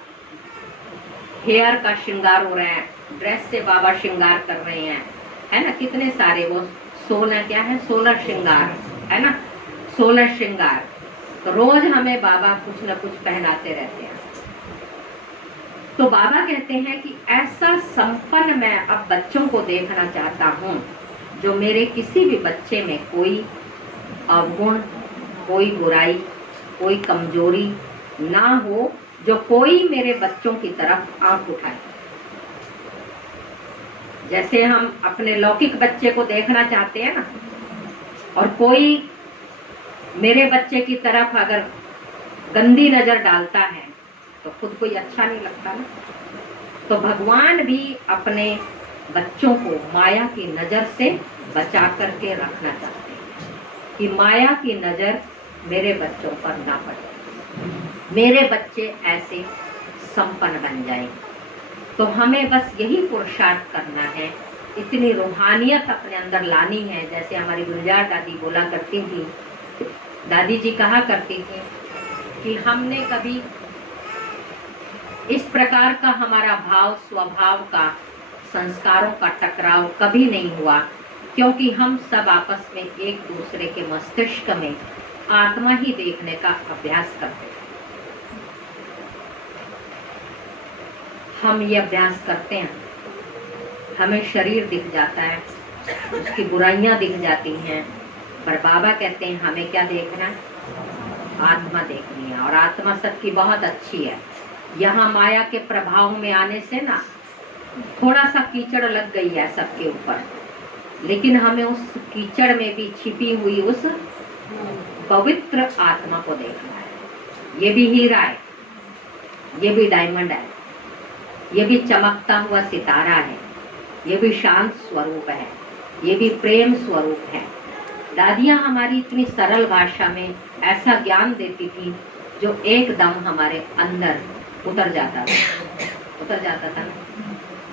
हेयर का श्रृंगार हो रहा है, ड्रेस से बाबा श्रृंगार कर रहे हैं, है ना। कितने सारे वो सोलर, क्या है, सोलर श्रृंगार, है ना, सोलर श्रृंगार। तो रोज हमें बाबा कुछ न कुछ पहनाते रहते हैं। तो बाबा कहते हैं कि ऐसा संपन्न मैं अब बच्चों को देखना चाहता हूँ जो मेरे किसी भी बच्चे में कोई अवगुण, कोई बुराई, कोई कमजोरी ना हो, जो कोई मेरे बच्चों की तरफ आंख उठाए। जैसे हम अपने लौकिक बच्चे को देखना चाहते हैं ना, और कोई मेरे बच्चे की तरफ अगर गंदी नजर डालता है तो खुद कोई अच्छा नहीं लगता ना। तो भगवान भी अपने बच्चों को माया की नजर से बचा करके रखना चाहते हैं कि माया की नजर मेरे बच्चों पर ना पड़े, मेरे बच्चे ऐसे संपन्न बन जाएं। तो हमें बस यही पुरुषार्थ करना है, इतनी रूहानियत अपने अंदर लानी है। जैसे हमारी गुलजार दादी बोला करती थी, दादी जी कहा करती थी कि हमने कभी इस प्रकार का हमारा भाव स्वभाव का, संस्कारों का टकराव कभी नहीं हुआ, क्योंकि हम सब आपस में एक दूसरे के मस्तिष्क में आत्मा ही देखने का अभ्यास करते हैं। हम ये अभ्यास करते हैं, हमें शरीर दिख जाता है, उसकी बुराइयां दिख जाती हैं, पर बाबा कहते हैं हमें क्या देखना है? आत्मा देखनी है। और आत्मा सबकी बहुत अच्छी है। यहाँ माया के प्रभाव में आने से ना थोड़ा सा कीचड़ लग गई है सबके ऊपर, लेकिन हमें उस कीचड़ में भी छिपी हुई उस पवित्र आत्मा को देखना है। ये भी हीरा है, ये भी डायमंड है, ये भी चमकता हुआ सितारा है, ये भी शांत स्वरूप है, ये भी प्रेम स्वरूप है। दादियाँ हमारी इतनी सरल भाषा में ऐसा ज्ञान देती थी जो एकदम हमारे अंदर उतर जाता था ना।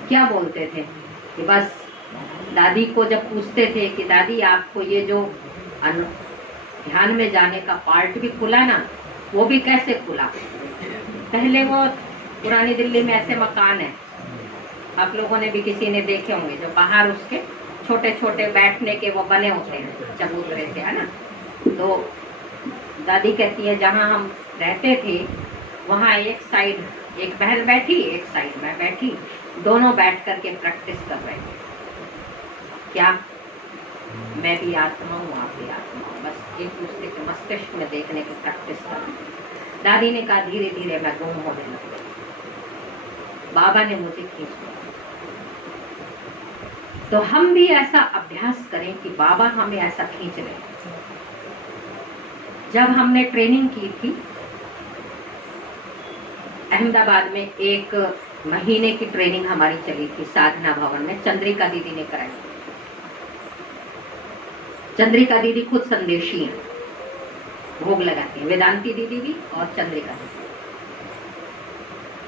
क्या बोलते थे कि बस दादी को जब पूछते थे कि दादी आपको ये जो ध्यान में जाने का पार्ट भी खुला ना, वो भी कैसे खुला? पहले वो पुरानी दिल्ली में ऐसे मकान है, आप लोगों ने भी किसी ने देखे होंगे, जो बाहर उसके छोटे छोटे बैठने के वो बने होते हैं चबूतरे से, है ना। तो दादी कहती है जहाँ हम रहते थे वहाँ एक साइड एक बहन बैठी, एक साइड मैं बैठी, दोनों बैठ करके प्रैक्टिस कर रहे थे। क्या? मैं भी आत्मा हूँ, आप भी आत्मा हूँ, बस एक दूसरे के मस्तिष्क में देखने की प्रैक्टिस कर। दादी ने कहा धीरे धीरे मैं गुम होने लगी, बाबा ने मुझे खींच लिया। तो हम भी ऐसा अभ्यास करें कि बाबा हमें ऐसा खींच ले। जब हमने ट्रेनिंग की थी अहमदाबाद में, 1 महीने की ट्रेनिंग हमारी चली थी साधना भवन में, चंद्रिका दीदी ने कराई। चंद्रिका दीदी खुद संदेशी है, भोग लगाती है, वेदांती दीदी भी और चंद्रिका दीदी।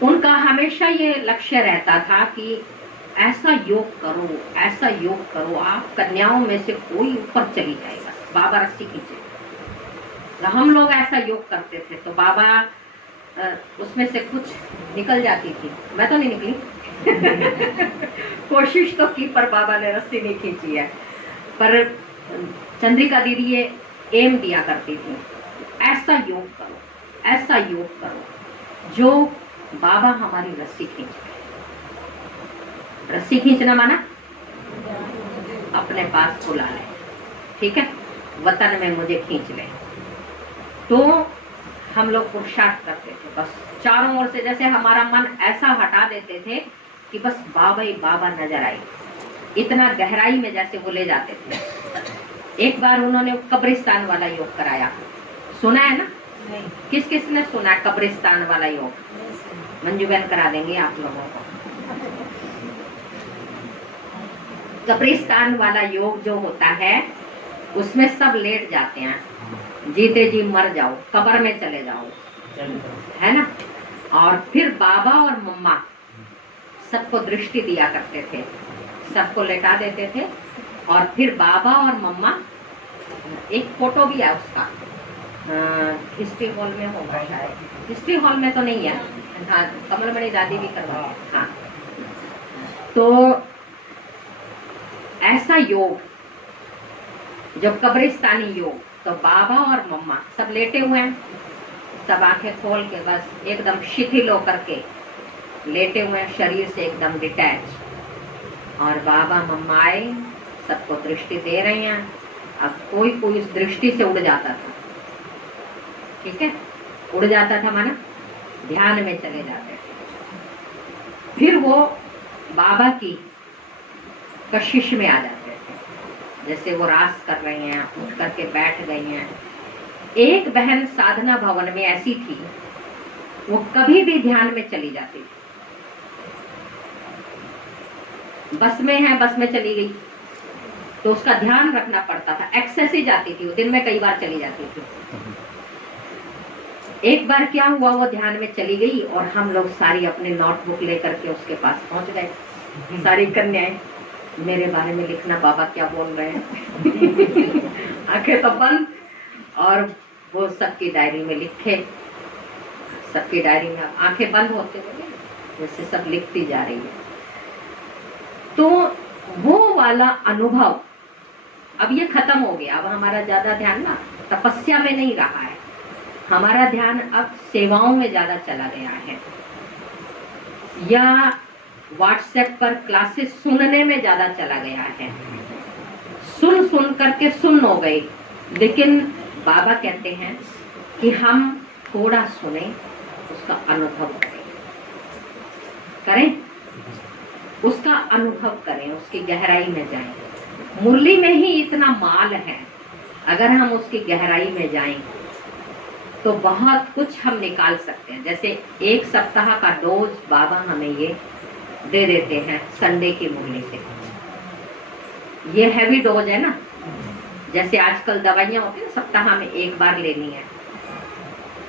उनका हमेशा ये लक्ष्य रहता था कि ऐसा योग करो, ऐसा योग करो, आप कन्याओं में से कोई ऊपर चली जाएगा, बाबा रस्सी खींचे। हम लोग ऐसा योग करते थे तो बाबा उसमें से कुछ निकल जाती थी, मैं तो नहीं निकली कोशिश तो की पर बाबा ने रस्सी नहीं खींची है। पर चंद्रिका दीदी ये एम दिया करती थी, ऐसा योग करो, ऐसा योग करो जो बाबा हमारी रस्सी खींचे। रस्सी खींचना माना अपने पास बुला ले, ठीक है, वतन में मुझे खींच ले। तो हम लोग पुरुषार्थ करते थे, बस चारों ओर से जैसे हमारा मन ऐसा हटा देते थे कि बस बाबा ही बाबा नजर आई, इतना गहराई में जैसे वो ले जाते थे। एक बार उन्होंने कब्रिस्तान वाला योग कराया, सुना है ना? नहीं। किस किस ने सुना है कब्रिस्तान वाला योग? मंजू बहन करा देंगे आप लोगों को। कब्रिस्तान वाला योग जो होता है उसमें सब लेट जाते हैं, जीते जी मर जाओ, कब्र में चले जाओ, है ना। और फिर बाबा और मम्मा सबको दृष्टि दिया करते थे, सबको लेटा देते थे और फिर बाबा और मम्मा, एक फोटो भी है उसका, हिस्ट्री हॉल में होगा शायद, हिस्ट्री हॉल में तो नहीं है, हाँ कमलमणि दादी भी करवाते हैं। हाँ, तो ऐसा योग जब कब्रिस्तानी योग, तो बाबा और मम्मा सब लेटे हुए हैं, सब आंखें खोल के बस एकदम शिथिल होकर के लेटे हुए हैं, शरीर से एकदम डिटैच। और बाबा मम्मा आए, सबको दृष्टि दे रहे हैं। अब कोई कोई उस दृष्टि से उड़ जाता था, ठीक है, उड़ जाता था माना ध्यान में चले जाते थे। फिर वो बाबा की कशिश में आ जाते थे, जैसे वो रास कर रहे हैं, उठ करके बैठ गई हैं। एक बहन साधना भवन में ऐसी थी, वो कभी भी ध्यान में चली जाती थी। बस में है, बस में चली गई तो उसका ध्यान रखना पड़ता था, एक्सेस ही जाती थी वो, दिन में कई बार चली जाती थी। एक बार क्या हुआ, वो ध्यान में चली गई और हम लोग सारी अपने नोटबुक लेकर के उसके पास पहुंच गए, सारी कन्याएं, मेरे बारे में लिखना बाबा क्या बोल रहे हैं आंखें तो बंद, और वो सबकी डायरी में लिखे, सबकी डायरी में आंखें बंद होते हुए जैसे सब लिखती जा रही है। तो वो वाला अनुभव अब ये खत्म हो गया। अब हमारा ज्यादा ध्यान ना तपस्या में नहीं रहा है, हमारा ध्यान अब सेवाओं में ज्यादा चला गया है, या व्हाट्सएप पर क्लासेस सुनने में ज्यादा चला गया है। सुन सुन करके सुन हो गई। लेकिन बाबा कहते हैं कि हम थोड़ा सुने, उसका अनुभव करें, उसका अनुभव करें, उसकी गहराई में जाएं। मुरली में ही इतना माल है, अगर हम उसकी गहराई में जाएं तो बहुत कुछ हम निकाल सकते हैं। जैसे 1 सप्ताह का डोज बाबा हमें ये दे देते हैं संडे की मुरली से। ये हैवी डोज है ना, जैसे आजकल दवाइयां होती है सप्ताह में 1 बार लेनी है।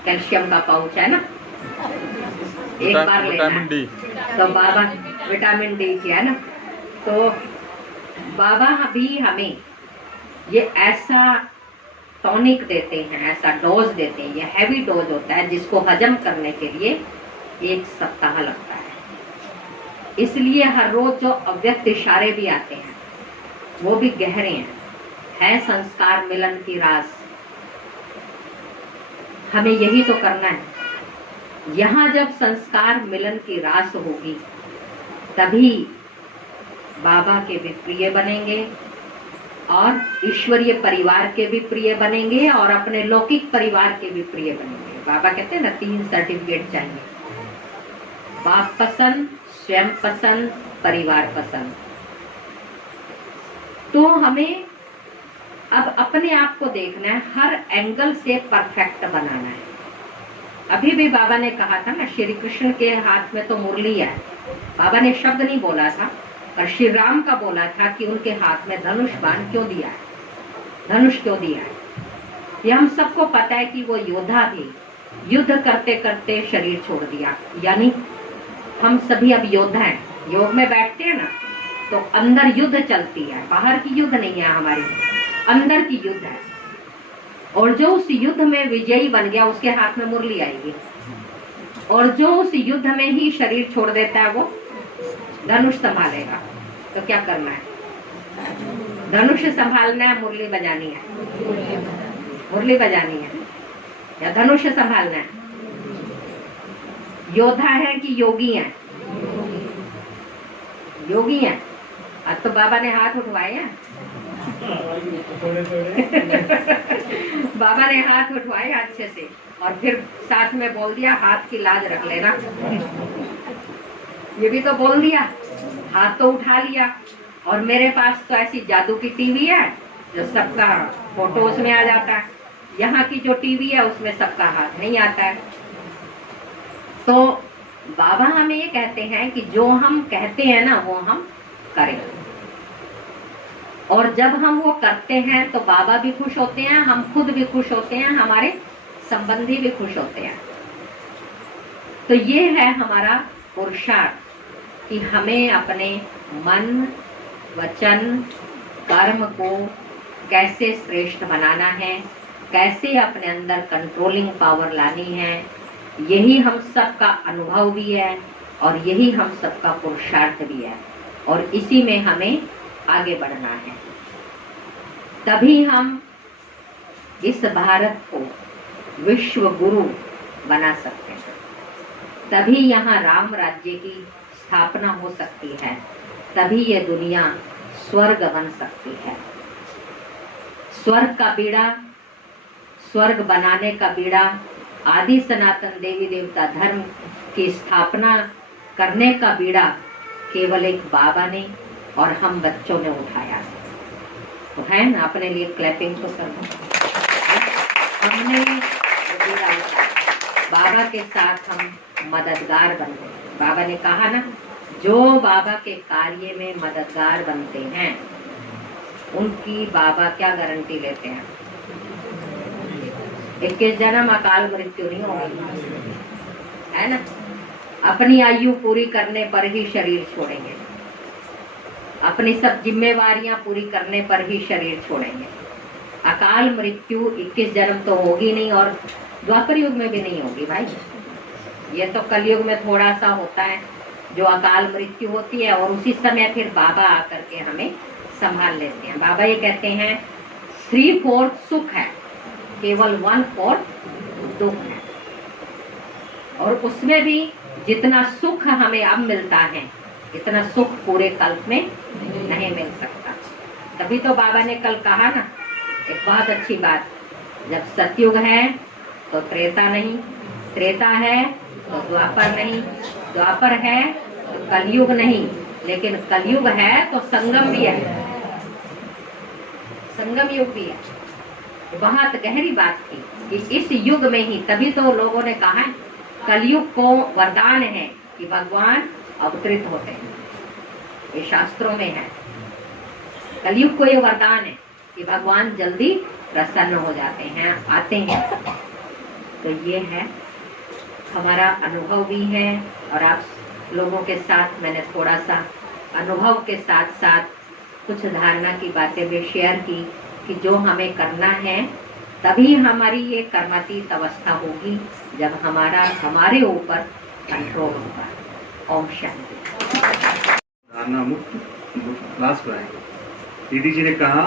कैल्शियम का पाउच है ना, 1 बार लेना है। तो बाबा विटामिन डी की है ना, तो बाबा भी हमें ये ऐसा टॉनिक देते हैं, ऐसा डोज देते हैं। ये हैवी डोज होता है जिसको हजम करने के लिए 1 सप्ताह लगता है। इसलिए हर रोज जो अव्यक्त इशारे भी आते हैं वो भी गहरे हैं। है संस्कार मिलन की रास, हमें यही तो करना है। यहाँ जब संस्कार मिलन की रास होगी तभी बाबा के भी प्रिय बनेंगे और ईश्वरीय परिवार के भी प्रिय बनेंगे और अपने लौकिक परिवार के भी प्रिय बनेंगे। बाबा कहते हैं ना 3 सर्टिफिकेट चाहिए, बाप पसंद, स्वयं पसंद, परिवार पसंद। तो हमें अब अपने आप को देखना है, हर एंगल से परफेक्ट बनाना है। अभी भी बाबा ने कहा था ना, श्री कृष्ण के हाथ में तो मुरली है। बाबा ने शब्द नहीं बोला था, और श्री राम का बोला था कि उनके हाथ में धनुष बाण क्यों दिया है, धनुष क्यों दिया है। ये हम सबको पता है कि वो योद्धा भी युद्ध करते करते शरीर छोड़ दिया। यानी हम सभी अब योद्धा हैं। योग में बैठते हैं ना तो अंदर युद्ध चलती है, बाहर की युद्ध नहीं है, हमारी अंदर की युद्ध है। और जो उस युद्ध में विजयी बन गया उसके हाथ में मुरली आएगी। और जो उस युद्ध में ही शरीर छोड़ देता है वो धनुष संभालेगा। तो क्या करना है, धनुष संभालना है, मुरली बजानी है, मुरली बजानी है या धनुष संभालना है। योद्धा है कि योगी है, योगी है। अब तो बाबा ने हाथ उठवाए हैं बाबा ने हाथ उठवाए अच्छे से और फिर साथ में बोल दिया हाथ की लाज रख लेना। ये भी तो बोल दिया, हाथ तो उठा लिया। और मेरे पास तो ऐसी जादू की टीवी है जो सबका फोटो उसमें आ जाता है। यहाँ की जो टीवी है उसमें सबका हाथ नहीं आता है। तो बाबा हमें ये कहते हैं कि जो हम कहते हैं ना वो हम करें। और जब हम वो करते हैं तो बाबा भी खुश होते हैं, हम खुद भी खुश होते हैं, हमारे संबंधी भी खुश होते हैं। तो ये है हमारा पुरुषार्थ कि हमें अपने मन, वचन, कर्म को कैसे श्रेष्ठ बनाना है, कैसे अपने अंदर कंट्रोलिंग पावर लानी है। यही हम सबका अनुभव भी है और यही हम सबका पुरुषार्थ भी है। और इसी में हमें आगे बढ़ना है। तभी हम इस भारत को विश्व गुरु बना सकते हैं। तभी यहाँ राम राज्य की स्थापना हो सकती है। तभी ये दुनिया स्वर्ग बन सकती है। स्वर्ग का बीड़ा, स्वर्ग बनाने का बीड़ा आदि सनातन देवी देवता धर्म की स्थापना करने का बीड़ा केवल एक बाबा ने और हम बच्चों ने उठाया। तो है ना, अपने लिए क्लैपिंग तो करना। हमने बीड़ा उठाया, बाबा के साथ हम मददगार बन गए। बाबा ने कहा ना, जो बाबा के कार्य में मददगार बनते हैं उनकी बाबा क्या गारंटी लेते हैं, 21 जन्म अकाल मृत्यु नहीं होगी, है ना। अपनी आयु पूरी करने पर ही शरीर छोड़ेंगे, अपनी सब जिम्मेवारियां पूरी करने पर ही शरीर छोड़ेंगे। अकाल मृत्यु 21 जन्म तो होगी नहीं और द्वापर युग में भी नहीं होगी भाई। ये तो कलयुग में थोड़ा सा होता है जो अकाल मृत्यु होती है और उसी समय फिर बाबा आकर के हमें संभाल लेते हैं। बाबा ये कहते हैं 3/4 सुख है, केवल 1/4 दुख है। और उसमें भी जितना सुख हमें अब मिलता है इतना सुख पूरे कल्प में नहीं मिल सकता। तभी तो बाबा ने कल कहा ना एक बहुत अच्छी बात, जब सतयुग है तो त्रेता नहीं, त्रेता है तो द्वापर नहीं, द्वापर है तो कलयुग नहीं, लेकिन कलयुग है तो संगम भी है, संगम युग भी है। बहुत गहरी बात थी कि इस युग में ही, तभी तो लोगों ने कहा है कलयुग को वरदान है कि भगवान अवतरित होते हैं। ये शास्त्रों में है, कलयुग को ये वरदान है कि भगवान जल्दी प्रसन्न हो जाते हैं, आते हैं। तो ये है हमारा अनुभव भी है, और आप लोगों के साथ मैंने थोड़ा सा अनुभव के साथ साथ कुछ धारणा की बातें भी शेयर की कि जो हमें करना है तभी हमारी ये कर्मातीत अवस्था होगी जब हमारे ऊपर कंट्रोल होगा। ओम शांति। धारणा मुक्त क्लास पर आए। दीदी जी ने कहा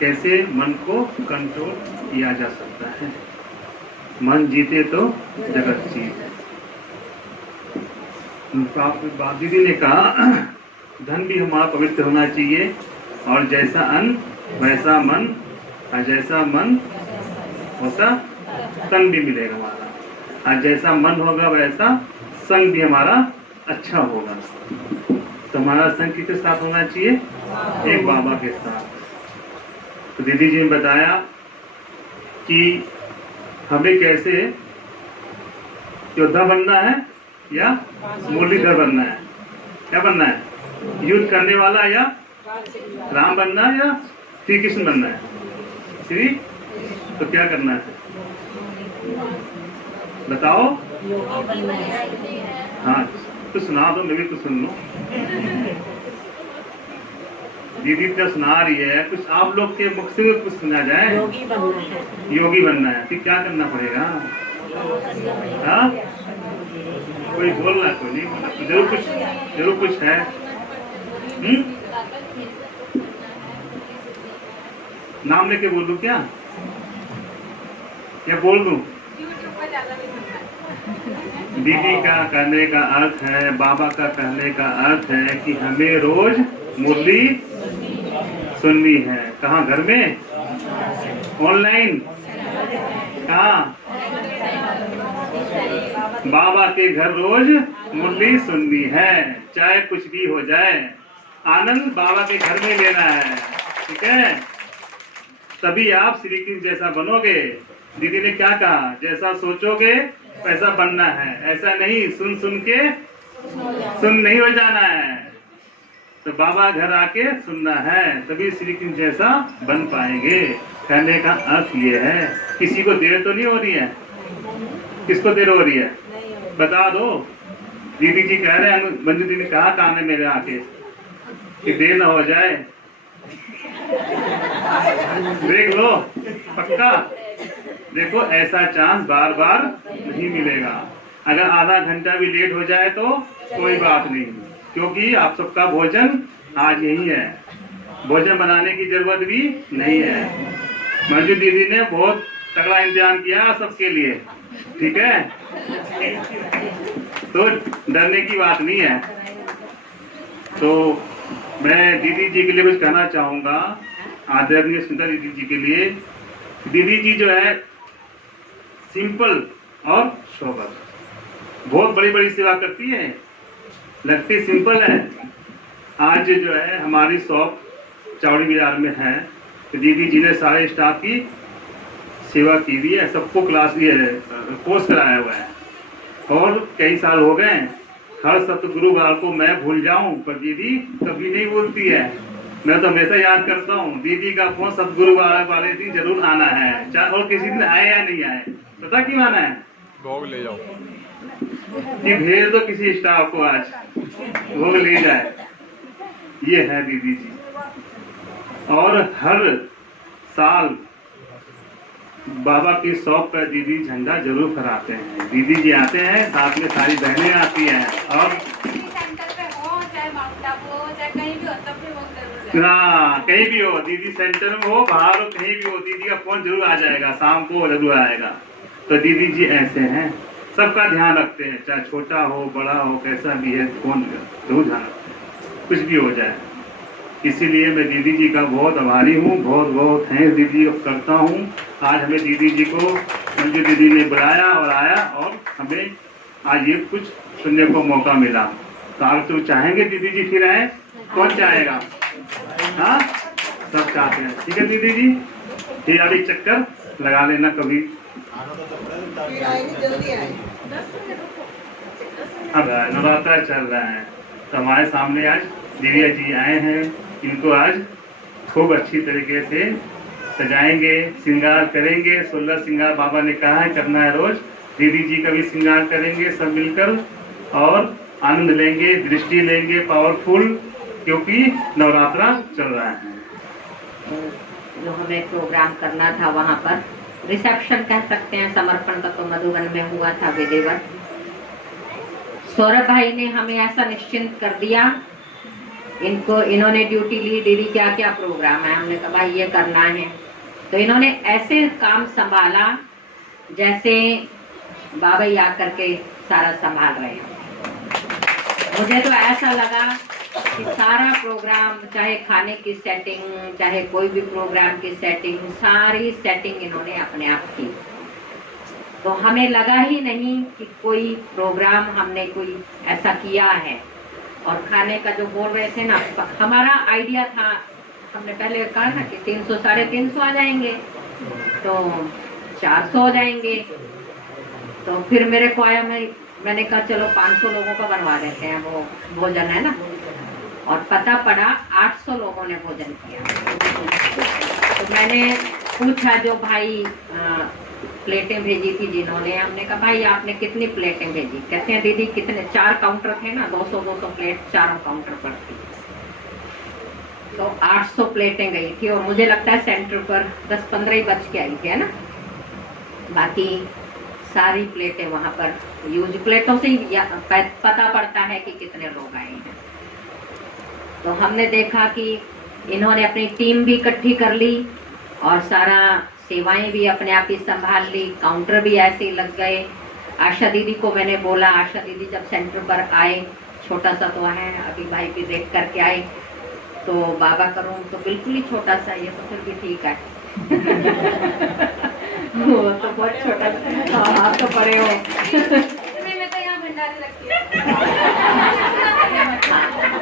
कैसे मन को कंट्रोल किया जा सकता है। मन जीते तो जगत जीते। दीदी ने कहा धन भी हमारा पवित्र होना चाहिए, और जैसा अन्न वैसा मन, और जैसा मन वैसा तन भी मिलेगा हमारा, और जैसा मन होगा वैसा संग भी हमारा अच्छा होगा। तो हमारा संग किसके साथ होना चाहिए? एक बाबा के साथ। तो दीदी जी ने बताया कि हमें कैसे योद्धा बनना है या मुरलीधर बनना है। क्या बनना है? युद्ध करने वाला या राम बनना है या श्री कृष्ण बनना है? श्री। तो क्या करना है बताओ? हाँ तो सुना दो, मैं भी कुछ सुन लूं। दीदी तो सुना रही है, कुछ आप लोग के मुख से कुछ सुना जाए। योगी बनना है। योगी बनना है, फिर क्या करना पड़ेगा? हाँ कोई बोल रहा, कोई नहीं बोला, जरूर कुछ है। नाम लेके बोल दूं क्या बोल दूं? दीदी का कहने का अर्थ है, बाबा का कहने का अर्थ है कि हमें रोज मुरली सुननी है। कहाँ? घर में? ऑनलाइन? कहाँ? बाबा के घर रोज मुरली सुननी है, चाहे कुछ भी हो जाए। आनंद बाबा के घर में लेना है, ठीक है? तभी आप श्री कृष्ण जैसा बनोगे। दीदी ने क्या कहा? जैसा सोचोगे वैसा बनना है, ऐसा नहीं सुन के सुन नहीं हो जाना है। तो बाबा घर आके सुनना है, तभी श्री कृष्ण जैसा बन पाएंगे। कहने का अर्थ ये है। किसी को देर तो नहीं हो रही है? किसको देर हो रही है बता दो। दीदी जी कह रहे हैं, मंजू दीदी ने कहा कान में मेरे आके कि देर न हो जाए। देख लो पक्का। देखो ऐसा चांस बार बार नहीं मिलेगा। अगर आधा घंटा भी लेट हो जाए तो कोई बात नहीं, क्योंकि आप सबका भोजन आज यही है। भोजन बनाने की जरूरत भी नहीं है। मंजू दीदी ने बहुत तगड़ा इंतजाम किया सबके लिए, ठीक है? तो डरने की बात नहीं है। तो मैं दीदी जी के लिए कुछ कहना चाहूंगा, आदरणीय सुंदर दीदी जी के लिए। दीदी जी जो है सिंपल और सोबर, बहुत बड़ी बड़ी सेवा करती है, लगती सिंपल है। आज जो है हमारी शॉप चौड़ी बाजार में है, तो दीदी जी ने सारे स्टाफ की सेवा की हुई है, सबको क्लास भी है, कोर्स कराया हुआ है, और कई साल हो गए। हर सतगुरुवार को मैं भूल जाऊं पर दीदी कभी नहीं भूलती है। मैं तो हमेशा याद करता हूँ दीदी का फोन सतगुरुवार वाले दिन जरूर आना है, चाहे और किसी दिन आए या नहीं आए। पता क्यों आना है? भोग ले जाओ कि भेज दो किसी स्टाफ को, आज भोग ले जाए। ये है दीदी जी। और हर साल बाबा की शॉप पर दीदी झंडा जरूर फहराते हैं। दीदी जी आते हैं, साथ में सारी बहनें आती हैं, और हाँ कहीं भी हो, दीदी सेंटर में हो, बाहर हो, कहीं भी हो, दीदी का फोन जरूर आ जाएगा, शाम को जरूर आएगा। तो दीदी जी ऐसे हैं, सबका ध्यान रखते हैं, चाहे छोटा हो बड़ा हो कैसा भी है, फोन जरूर ध्यान रखते हैं, कुछ भी हो जाए। इसीलिए मैं दीदी जी का बहुत आभारी हूँ, बहुत बहुत थैंक्स दीदी करता हूँ। आज हमें दीदी जी को मंजू दीदी ने बुलाया और आया, और हमें आज ये कुछ सुनने को मौका मिला। तो आप तो चाहेंगे दीदी जी फिर आए? कौन चाहेगा? हाँ सब चाहते हैं, ठीक है दीदी जी। फिर अभी चक्कर लगा लेना कभी। अब नवरात्रा चल रहा है तो हमारे सामने आज दिव्या जी आए हैं। इनको आज खूब अच्छी तरीके से सजाएंगे, श्रृंगार करेंगे। 16 श्रृंगार बाबा ने कहा है करना है रोज। दीदी जी का भी श्रृंगार करेंगे सब मिलकर और आनंद लेंगे, दृष्टि लेंगे पावरफुल, क्योंकि नवरात्रा चल रहा है। जो हमें प्रोग्राम करना था वहाँ पर रिसेप्शन कह सकते हैं, समर्पण का तो मधुबन में हुआ था विधिवत। सौरभ भाई ने हमें ऐसा निश्चिंत कर दिया, इन्होंने ड्यूटी ली, दीदी क्या क्या प्रोग्राम है, हमने कहा भाई ये करना है। तो इन्होंने ऐसे काम संभाला जैसे बाबा ही आकर के सारा संभाल रहे हैं। मुझे तो ऐसा लगा कि सारा प्रोग्राम, चाहे खाने की सेटिंग, चाहे कोई भी प्रोग्राम की सेटिंग, सारी सेटिंग इन्होंने अपने आप की। तो हमें लगा ही नहीं कि कोई प्रोग्राम हमने कोई ऐसा किया है। और खाने का जो बोल रहे थे ना, हमारा आइडिया था, हमने पहले कहा ना कि 300 साढ़े 300 आ जाएंगे, तो 400 हो जाएंगे। तो फिर मेरे को आया, मैंने कहा चलो 500 लोगों का बनवा देते हैं, वो भोजन है ना। और पता पड़ा 800 लोगों ने भोजन किया। तो मैंने पूछा जो भाई प्लेटें भेजी थी जिन्होंने, हमने कहा भाई आपने कितनी प्लेटें भेजी? कहते हैं दीदी कितने, 4 काउंटर थे ना, 200 प्लेट चारों काउंटर पर थी, तो 800 प्लेटें गई थी। और मुझे लगता है सेंटर पर 10-15 ही बच के आई थी, है ना। बाकी सारी प्लेटें वहां पर यूज, प्लेटों से ही पता पड़ता है कि कितने लोग आए हैं। तो हमने देखा कि इन्होंने अपनी टीम भी इकट्ठी कर ली और सारा सेवाएं भी अपने आप ही संभाल ली, काउंटर भी ऐसे ही लग गए। आशा दीदी को मैंने बोला, आशा दीदी जब सेंटर पर आए, छोटा सा तो है, अभी भाई भी देख करके आए, तो बाबा का रूम तो बिल्कुल ही छोटा सा, ये तो फिर भी ठीक है। वो तो बहुत छोटा, हाँ तो बड़े हो। मैं तो यहाँ भंडारे रखती हूँ।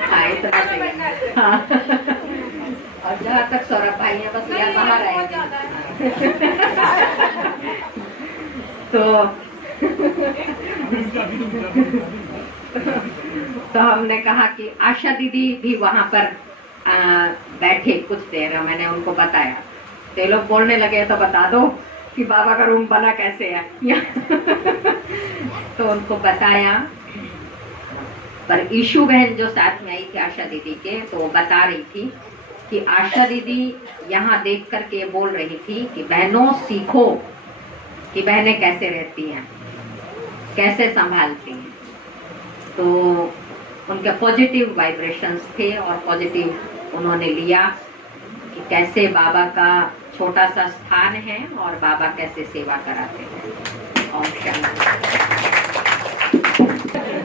हाँ इतना सही। हाँ और जहाँ तक सौरभ भाई है बस यहाँ बाहर आएंगे। तो हमने कहा कि आशा दीदी भी वहाँ पर बैठे कुछ देर, मैंने उनको बताया। तो लोग बोलने लगे तो बता दो कि बाबा का रूम बना कैसे है। तो उनको बताया। पर ईशू बहन जो साथ में आई थी आशा दीदी के, तो वो बता रही थी कि आशा दीदी यहाँ देख करके बोल रही थी कि बहनों सीखो कि बहनें कैसे रहती हैं, कैसे संभालती हैं। तो उनके पॉजिटिव वाइब्रेशंस थे और पॉजिटिव उन्होंने लिया कि कैसे बाबा का छोटा सा स्थान है और बाबा कैसे सेवा कराते हैं। और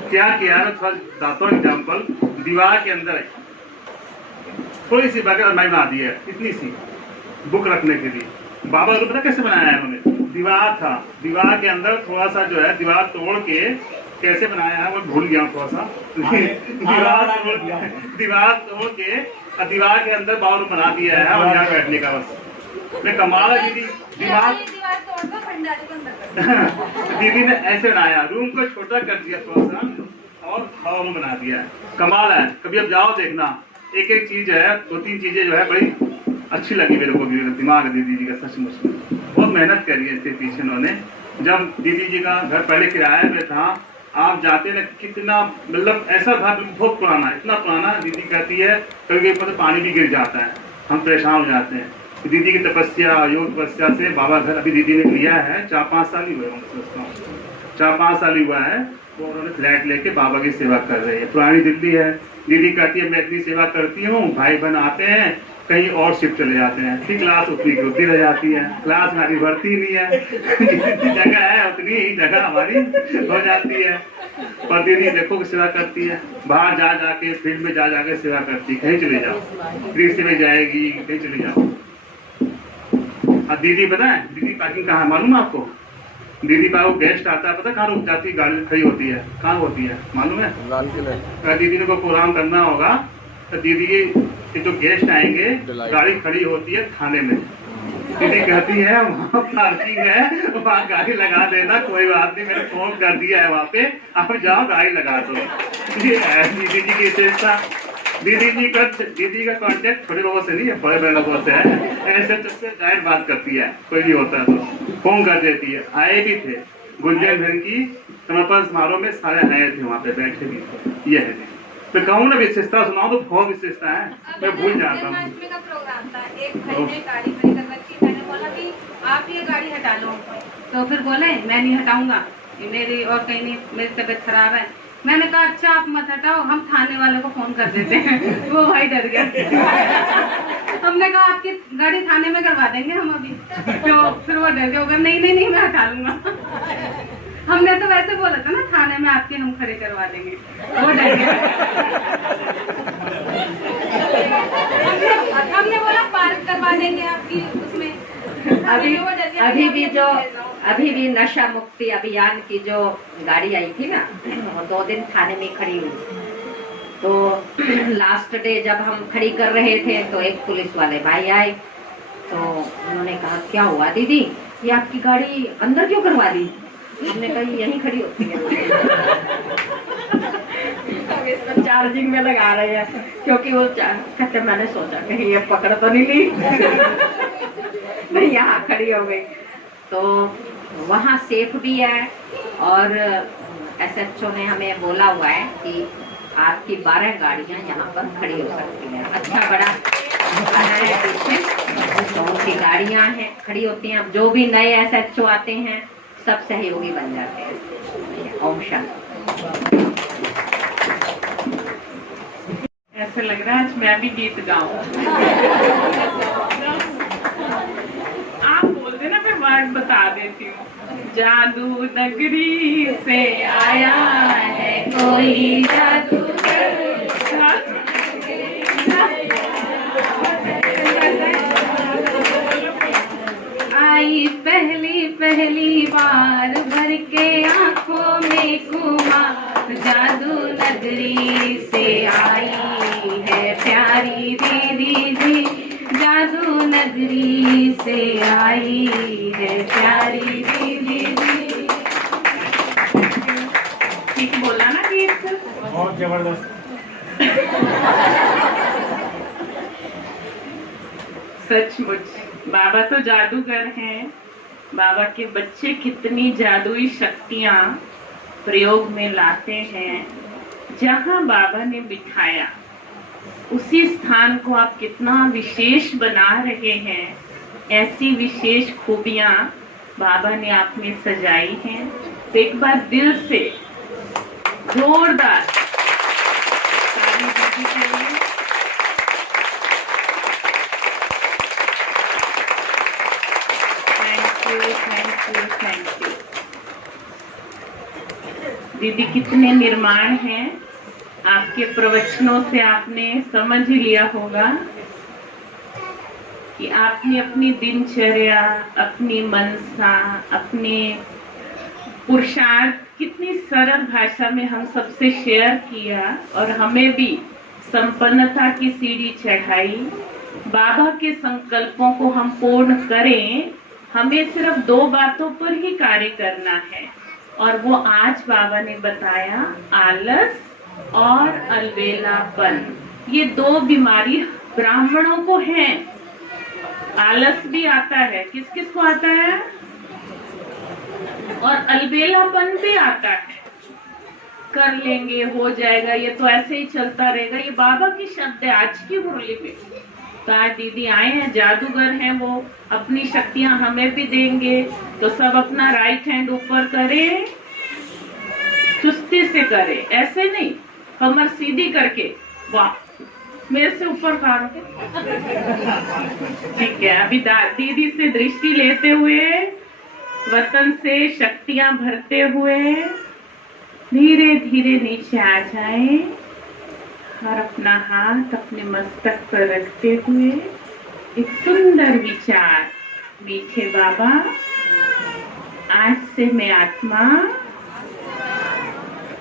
क्या किया ना, थोड़ा दाता एग्जाम्पल, दीवार के अंदर है थोड़ी सी बगैर अलमारी बना दी है, इतनी सी बुक रखने के लिए। बाबा को पता कैसे बनाया है उन्होंने? दीवार था, दीवार के अंदर थोड़ा सा जो है दीवार तोड़ के कैसे बनाया है वो भूल गया थोड़ा सा। दीवार तोड़ के और दीवार के अंदर बाबा बना दिया है और यहाँ बैठने का बस। मैं कमाल है दीदी, दीवार दीदी ने ऐसे बनाया, रूम को छोटा कर दिया थोड़ा सा और हवा में बना दिया है। कमाल है, कभी अब जाओ देखना। एक एक चीज है, 2-3 चीजें जो है बड़ी अच्छी लगी मेरे को। दिमाग दीदी जी का सचमुच बहुत मेहनत करी है इसके पीछे उन्होंने। जब दीदी जी का घर पहले किराए में था, आप जाते ना, कितना मतलब ऐसा था बहुत पुराना, इतना पुराना। दीदी कहती है कभी कभी पानी भी गिर जाता है, हम परेशान हो जाते हैं। दीदी की तपस्या, योग तपस्या से बाबा घर अभी दीदी ने लिया है, 4-5 साल ही हुए होंगे, 4-5 साल ही हुआ है। वो उन्होंने फ्लैट लेके बाबा की सेवा कर रही है। पुरानी दिल्ली है। दीदी कहती है मैं इतनी सेवा करती हूँ, भाई बहन आते हैं कहीं और शिफ्ट चले जाते हैं, फिर क्लास उतनी की उतनी रह जाती है, क्लास हमारी बढ़ती नहीं है। जितनी जगह है उतनी ही जगह हमारी हो जाती है। पर दीदी देखो कि सेवा करती है, बाहर जा जाके फील्ड में जा जाके सेवा करती है। कहीं चले जाओ, फ्री से में जाएगी, कहीं चले जाओ। अब दीदी पता है दीदी पार्किंग कहाँ मालूम है आपको? दीदी का वो गेस्ट आता है, पता कहाँ रुक जाती है? गाड़ी खड़ी होती है, कहाँ होती है मालूम है? अगर दीदी ने कोई प्रोग्राम करना होगा तो दीदी के जो गेस्ट आएंगे गाड़ी खड़ी होती है थाने में। दीदी कहती है वहाँ पार्किंग है, वहाँ गाड़ी लगा देना, कोई बात नहीं, मैंने फोन कर दिया है वहाँ पे, आप जाओ गाड़ी लगा दो। ये है दीदी जी की विशेषता। दीदी का कांटेक्ट छोटे लोगों से नहीं है, बड़े बड़े लोगों से है। ऐसे डायरेक्ट बात करती है, कोई भी होता है तो फोन कर देती है। आए भी थे गुंजन की समर्पण समारोह में, सारे आए थे, वहाँ पे बैठे भी थे। ये है तो कहूँ ना विशेषता सुनाओ तो बहुत विशेषता है, मैं भूल जाता हूँ। का प्रोग्राम था, एक भाई ने गाड़ी खड़ी कर रखी, मैंने बोला कि आप ये गाड़ी हटा लो, तो फिर बोले मैं नहीं हटाऊंगा, मेरी और कहीं नहीं, मेरी तबीयत खराब है। मैंने कहा अच्छा आप मत हटाओ, हम थाने वाले को फोन कर देते हैं। वो भाई डर गया। हमने कहा आपकी गाड़ी थाने में करवा देंगे हम अभी, तो फिर वो डर गया, नहीं मैं हटा लूंगा। हमने तो वैसे बोला था ना थाने में आपके हम खड़े करवा देंगे, वो डर गया। हमने बोला पार्क करवा देंगे आपकी उसमें। अभी भी नशा मुक्ति अभियान की जो गाड़ी आई थी ना, वो 2 दिन थाने में खड़ी हुई। तो लास्ट डे जब हम खड़ी कर रहे थे तो एक पुलिस वाले भाई आए, तो उन्होंने कहा क्या हुआ दीदी, ये आपकी गाड़ी अंदर क्यों करवा दी? हमने कहा यहीं खड़ी होती है। चार्जिंग में लगा रहे हैं, क्योंकि वो कहते मैंने सोचा कहीं ये पकड़ तो नहीं ली। नहीं, यहाँ खड़ी हो गई। तो वहाँ सेफ भी है, और SHO ने हमें बोला हुआ है कि आपकी 12 गाड़ियाँ यहाँ पर खड़ी हो सकती हैं। अच्छा बड़ा है पीछे, तो उनकी गाड़ियाँ हैं खड़ी होती हैं। अब जो भी नए SHO आते हैं सब सहयोगी बन जाते हैं। ओम शांति। ऐसा लग रहा है आज मैं भी गीत गाऊं। आप बोल देना, मैं वर्ड बता देती हूँ। जादू नगरी से आया है कोई जादूगर, आई पहली बार भर के आंखों में कुमार, जादू नगरी से आई है प्यारी दीदी जी, जादू नगरी से आई है प्यारी दीदी जी। ठीक बोला ना गीत? बहुत जबरदस्त। सचमुच बाबा तो जादूगर हैं। बाबा के बच्चे कितनी जादुई शक्तियां प्रयोग में लाते हैं। जहां बाबा ने बिठाया उसी स्थान को आप कितना विशेष बना रहे हैं। ऐसी विशेष खूबियां बाबा ने आप में सजाई हैं। तो एक बार दिल से जोरदार ताली दीदी के लिए। Thank you. दीदी कितने निर्माण हैं। आपके प्रवचनों से आपने समझ लिया होगा कि आपने अपनी दिनचर्या, अपनी मनसा, अपने पुरुषार्थ कितनी सरल भाषा में हम सबसे शेयर किया, और हमें भी संपन्नता की सीढ़ी चढ़ाई। बाबा के संकल्पों को हम पूर्ण करें। हमें सिर्फ 2 बातों पर ही कार्य करना है, और वो आज बाबा ने बताया, आलस और अलबेलापन। ये 2 बीमारी ब्राह्मणों को हैं। आलस भी आता है, किस किस को आता है, और अलबेलापन भी आता है। कर लेंगे, हो जाएगा, ये तो ऐसे ही चलता रहेगा। ये बाबा की शब्द है आज की मुरली में। तो आज दीदी आए हैं, जादूगर हैं, वो अपनी शक्तियां हमें भी देंगे। तो सब अपना राइट हैंड ऊपर करें, चुस्ती से करें, ऐसे नहीं कमर सीधी करके। वाह, मेरे से ऊपर करो। ठीक है, अभी दीदी से दृष्टि लेते हुए, वतन से शक्तियां भरते हुए धीरे धीरे नीचे आ जाएं, और अपना हाथ अपने मस्तक पर रखते हुए एक सुंदर विचार। मीठे बाबा, आज से मैं आत्मा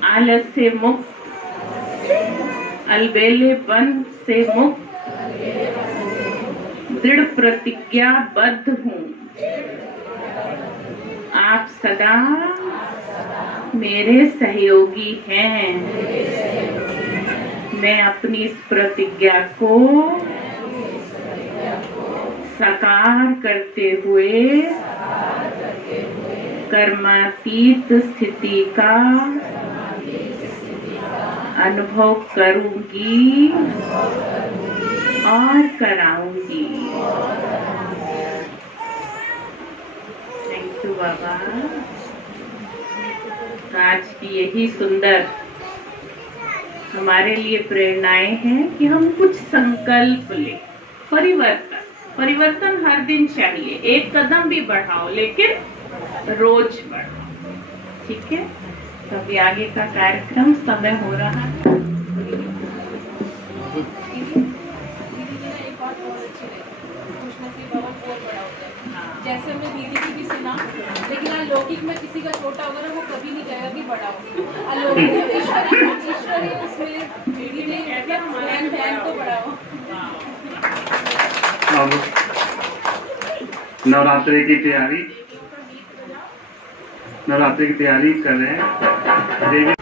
आलस से मुक्त, अलबेलेपन से मुक्त, दृढ़ प्रतिज्ञाबद्ध हूँ आप सदा मेरे सहयोगी हैं। मैं अपनी इस प्रतिज्ञा को साकार करते हुए कर्मातीत स्थिति का अनुभव करूंगी और कराऊंगी। थैंक यू बाबा। आज की यही सुंदर हमारे लिए प्रेरणाएं हैं कि हम कुछ संकल्प लें। परिवर्तन हर दिन चाहिए, एक कदम भी बढ़ाओ लेकिन रोज बढ़ाओ। ठीक है, तो अभी आगे का कार्यक्रम समय हो रहा है। जैसे हमने दीदी की भी सुना, लेकिन अलौकिक में किसी का छोटा होगा ना वो कभी नहीं कहेगा कि बड़ा हो। अलौकिक ईश्वर है, उसमें दीदी ने बहन तो बड़ा हो। अब नवरात्रि की तैयारी कर रहे हैं। देवी